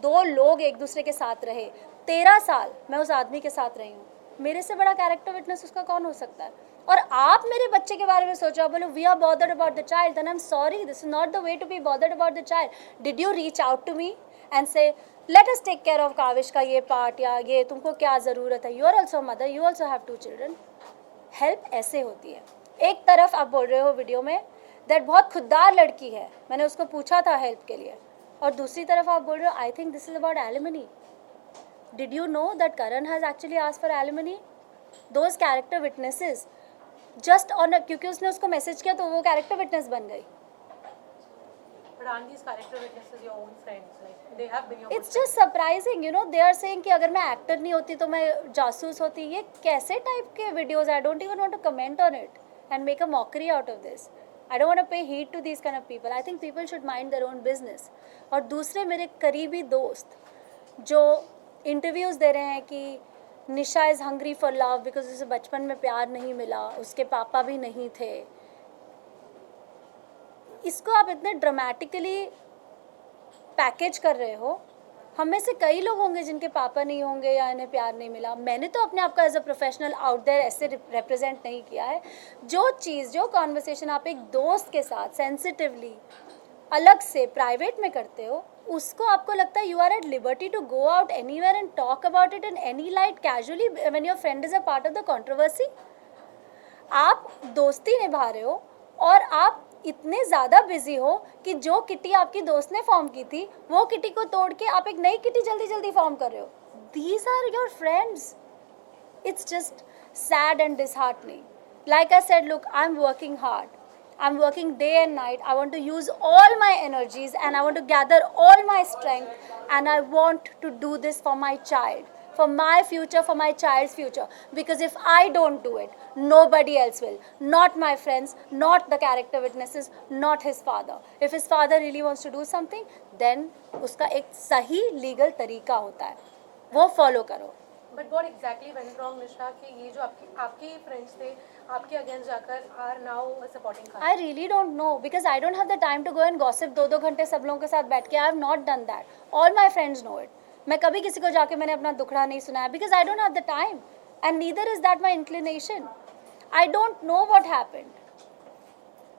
दो लोग एक दूसरे के साथ रहे, 13 साल मैं उस आदमी के साथ रही हूँ, मेरे से बड़ा कैरेक्टर विटनेस उसका कौन हो सकता है? और आप मेरे बच्चे के बारे में सोचो, बोलो we are bothered about the child, then I am sorry, this is not the way to be bothered about the child. Did you reach out to me and say let us take care of Kavish का ये पार्ट, या ये तुमको क्या ज़रूरत है, you are also mother, you also have 2 children. Help ऐसे होती है. एक तरफ आप बोल रहे हो वीडियो में दैट बहुत खुददार लड़की है, मैंने उसको पूछा था हेल्प के लिए, और दूसरी तरफ आप बोल रहे हो I think this is about alimony. Did you know that Karan has actually asked for alimony? Those character witnesses, just on a, क्योंकि उसने उसको मैसेज किया तो वो कैरेक्टर विटनेस बन गई. But aren't these character witnesses your own friends? Like they have been your. It's just surprising, you know. They are saying कि अगर मैं एक्टर नहीं होती तो मैं जासूस होती. ये कैसे टाइप के videos? I don't even want to comment on it and make a mockery out of this. I don't want to pay heed to these kind of people. I think people should mind their own business. और दूसरे मेरे करीबी दोस्त जो इंटरव्यूज़ दे रहे हैं कि Nisha is hungry for love because उसे बचपन में प्यार नहीं मिला, उसके पापा भी नहीं थे. इसको आप इतने ड्रामेटिकली पैकेज कर रहे हो. हम में से कई लोग होंगे जिनके पापा नहीं होंगे या इन्हें प्यार नहीं मिला. मैंने तो अपने आप को as a professional out there ऐसे रिप्रेजेंट नहीं किया है. जो चीज़, जो कॉन्वर्सेशन आप एक दोस्त के साथ सेंसिटिवली अलग से प्राइवेट में करते हो, उसको आपको लगता है you are at liberty to go out anywhere and talk about it in any light casually when your friend is a part of the controversy. आप दोस्ती निभा रहे हो और आप इतने ज़्यादा बिजी हो कि जो किटी आपकी दोस्त ने फॉर्म की थी वो किटी को तोड़ के आप एक नई किटी जल्दी जल्दी फॉर्म कर रहे हो. These are your friends. It's just sad and disheartening. Like I said, look, I'm working hard. I'm working day and night. I want to use all my energies and I want to gather all my strength, and I want to do this for my child, for my future, for my child's future. Because if I don't do it, nobody else will. Not my friends, not the character witnesses, not his father. If his father really wants to do something, then उसका एक सही legal तरीका होता है, वो follow करो. But what exactly went wrong, Nisha? कि ये जो आपके friends थे, आपके against जाकर are now supporting Karan? I really don't know because I don't have the time to go and gossip 2-2 घंटे सब लोगों के साथ बैठ के. I have not done that. All my friends know it. मैं कभी किसी को जाके मैंने अपना दुखड़ा नहीं सुनाया because I don't have the time and neither is that my inclination. I don't know what happened.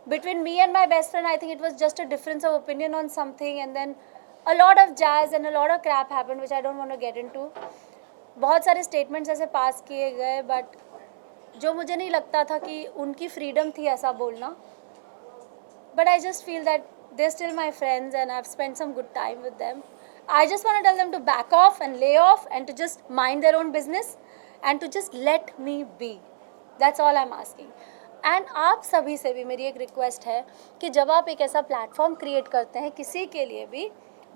Between me and my best friend, I think it was just a difference of opinion on something, and then a lot of jazz and a lot of crap happened which I don't want to get into. बहुत सारे स्टेटमेंट्स ऐसे पास किए गए बट जो मुझे नहीं लगता था कि उनकी फ्रीडम थी ऐसा बोलना. but I just feel that they're still my friends and I've spent some good time with them. I just want to tell them to back off and lay off and to just mind their own business and to just let me be. That's all I'm asking. And आप सभी से भी मेरी एक रिक्वेस्ट है कि जब आप एक ऐसा प्लेटफॉर्म क्रिएट करते हैं किसी के लिए भी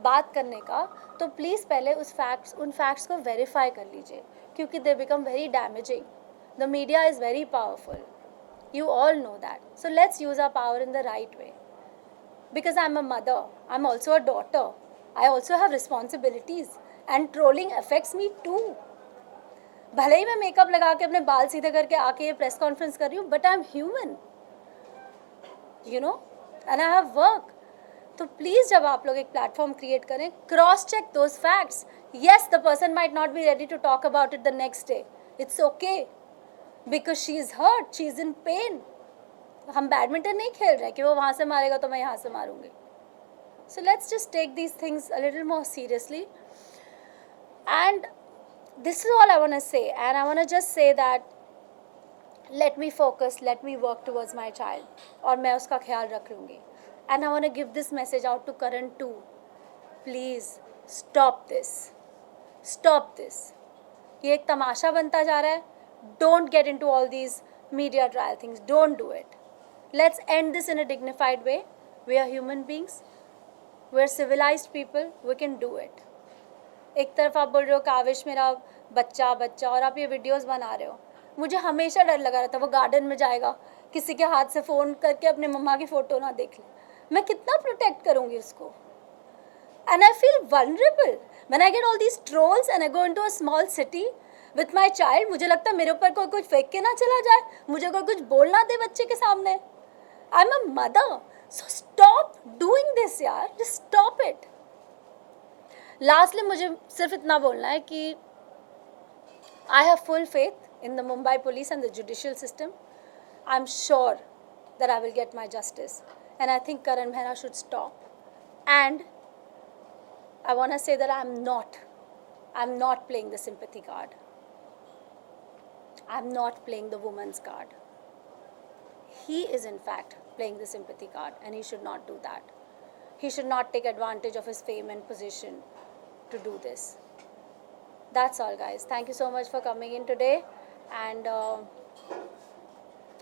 बात करने का, तो प्लीज़ पहले उन फैक्ट्स को वेरीफाई कर लीजिए, क्योंकि they become very damaging. The media is very powerful. You all know that. So let's use our power in the right way. Because I'm a mother, I'm also a daughter. I also have responsibilities. And trolling affects me too. भले ही मैं मेकअप लगा के अपने बाल सीधे करके आके ये प्रेस कॉन्फ्रेंस कर रही हूँ, but I am human, you know, and I have work. तो प्लीज़ जब आप लोग एक प्लेटफॉर्म क्रिएट करें, cross check those facts. Yes, the person might not be ready to talk about it the next day. It's okay, because she is hurt, she is in pain. हम बैडमिंटन नहीं खेल रहे कि वो वहाँ से मारेगा तो मैं यहाँ से मारूंगी. So let's just take these things a little more seriously. And this is all I want to say, and I want to just say that let me focus, let me work towards my child, और मैं उसका ख्याल रख लूँगी. And I want to give this message out to Karan too. Please stop this. Stop this. ये एक तमाशा बनता जा रहा है. Don't get into all these media trial things. Don't do it. Let's end this in a dignified way. We are human beings. We are civilized people. We can do it. एक तरफ आप बोल रहे हो काविश मेरा बच्चा बच्चा, और आप ये वीडियोस बना रहे हो. मुझे हमेशा डर लगा रहता वो गार्डन में जाएगा, किसी के हाथ से फ़ोन करके अपने मम्मा की फ़ोटो ना देख ले. मैं कितना प्रोटेक्ट करूँगी उसको. And I feel vulnerable when I get all these trolls and I go into a small city with my child. मुझे लगता है मेरे ऊपर कोई कुछ फेंक के ना चला जाए, मुझे कोई कुछ बोल ना दे बच्चे के सामने. I am a mother, so stop doing this यार, जस्ट स्टॉप इट. लास्टली मुझे सिर्फ इतना बोलना है कि I have full faith in the Mumbai police and the judicial system. I am sure that I will get my justice, and I think Karan Mehra should stop. And I want to say that I am not playing the sympathy card. I am not playing the women's card. He is in fact playing the sympathy card, and he should not do that. He should not take advantage of his fame and position to do this. That's all, guys. Thank you so much for coming in today, and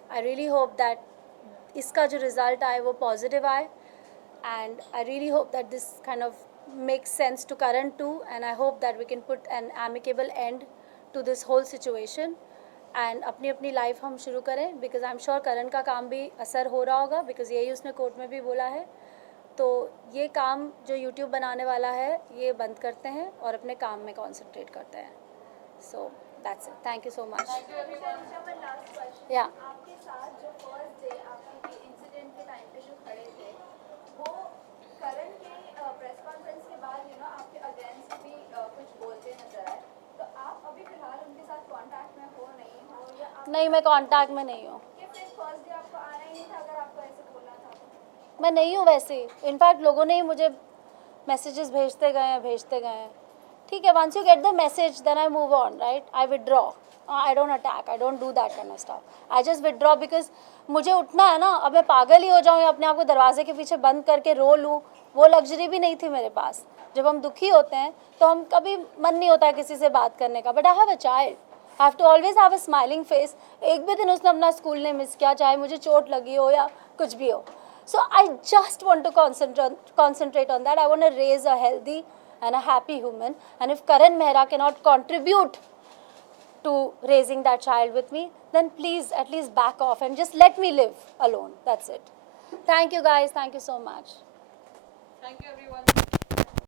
I really hope that iska jo result aaye wo positive aaye, and I really hope that this kind of makes sense to Karan too, and I hope that we can put an amicable end to this whole situation and अपनी अपनी लाइफ हम शुरू करें. बिकॉज आई एम श्योर करण का काम भी असर हो रहा होगा, बिकॉज यही उसने कोर्ट में भी बोला है. तो ये काम जो यूट्यूब बनाने वाला है ये बंद करते हैं और अपने काम में कॉन्सेंट्रेट करते हैं. So that's it. Thank you so much. या आपके साथ जो फर्स्ट डे आपके इंसिडेंट के टाइम पे जो खड़े थे, वो करण के प्रेस कॉन्फ्रेंस के बाद आपके अगेंस्ट भी कुछ बोलते नजर आए. तो आप अभी फिलहाल उनके साथ कांटेक्ट में हो नहीं हो, या आप नहीं, मैं कांटेक्ट में नहीं हूँ. कि फिर फर्स्ट डे आपको आना ही नहीं था अगर आपको ऐसे बोलना था तो? मैं नहीं हूँ वैसे. इनफैक्ट लोगों ने ही मुझे मैसेजेस भेजते गए. ठीक है, once you get the message then I move on, right. I withdraw. I don't attack, I don't do that kind of stuff. I just withdraw because मुझे उठना है ना. अब मैं पागल ही हो जाऊँ या अपने आप को दरवाजे के पीछे बंद करके रो लूँ, वो लग्जरी भी नहीं थी मेरे पास. जब हम दुखी होते हैं तो हम कभी मन नहीं होता है किसी से बात करने का. But I have a child, I have to always have a smiling face. एक भी दिन उसने अपना स्कूल नहीं मिस किया, चाहे मुझे चोट लगी हो या कुछ भी हो. So I just want to concentrate on that. I want to raise a healthy and a happy human. And if Karan Mehra cannot contribute to raising that child with me, then please at least back off and just let me live alone. That's it. Thank you guys. Thank you so much. Thank you everyone.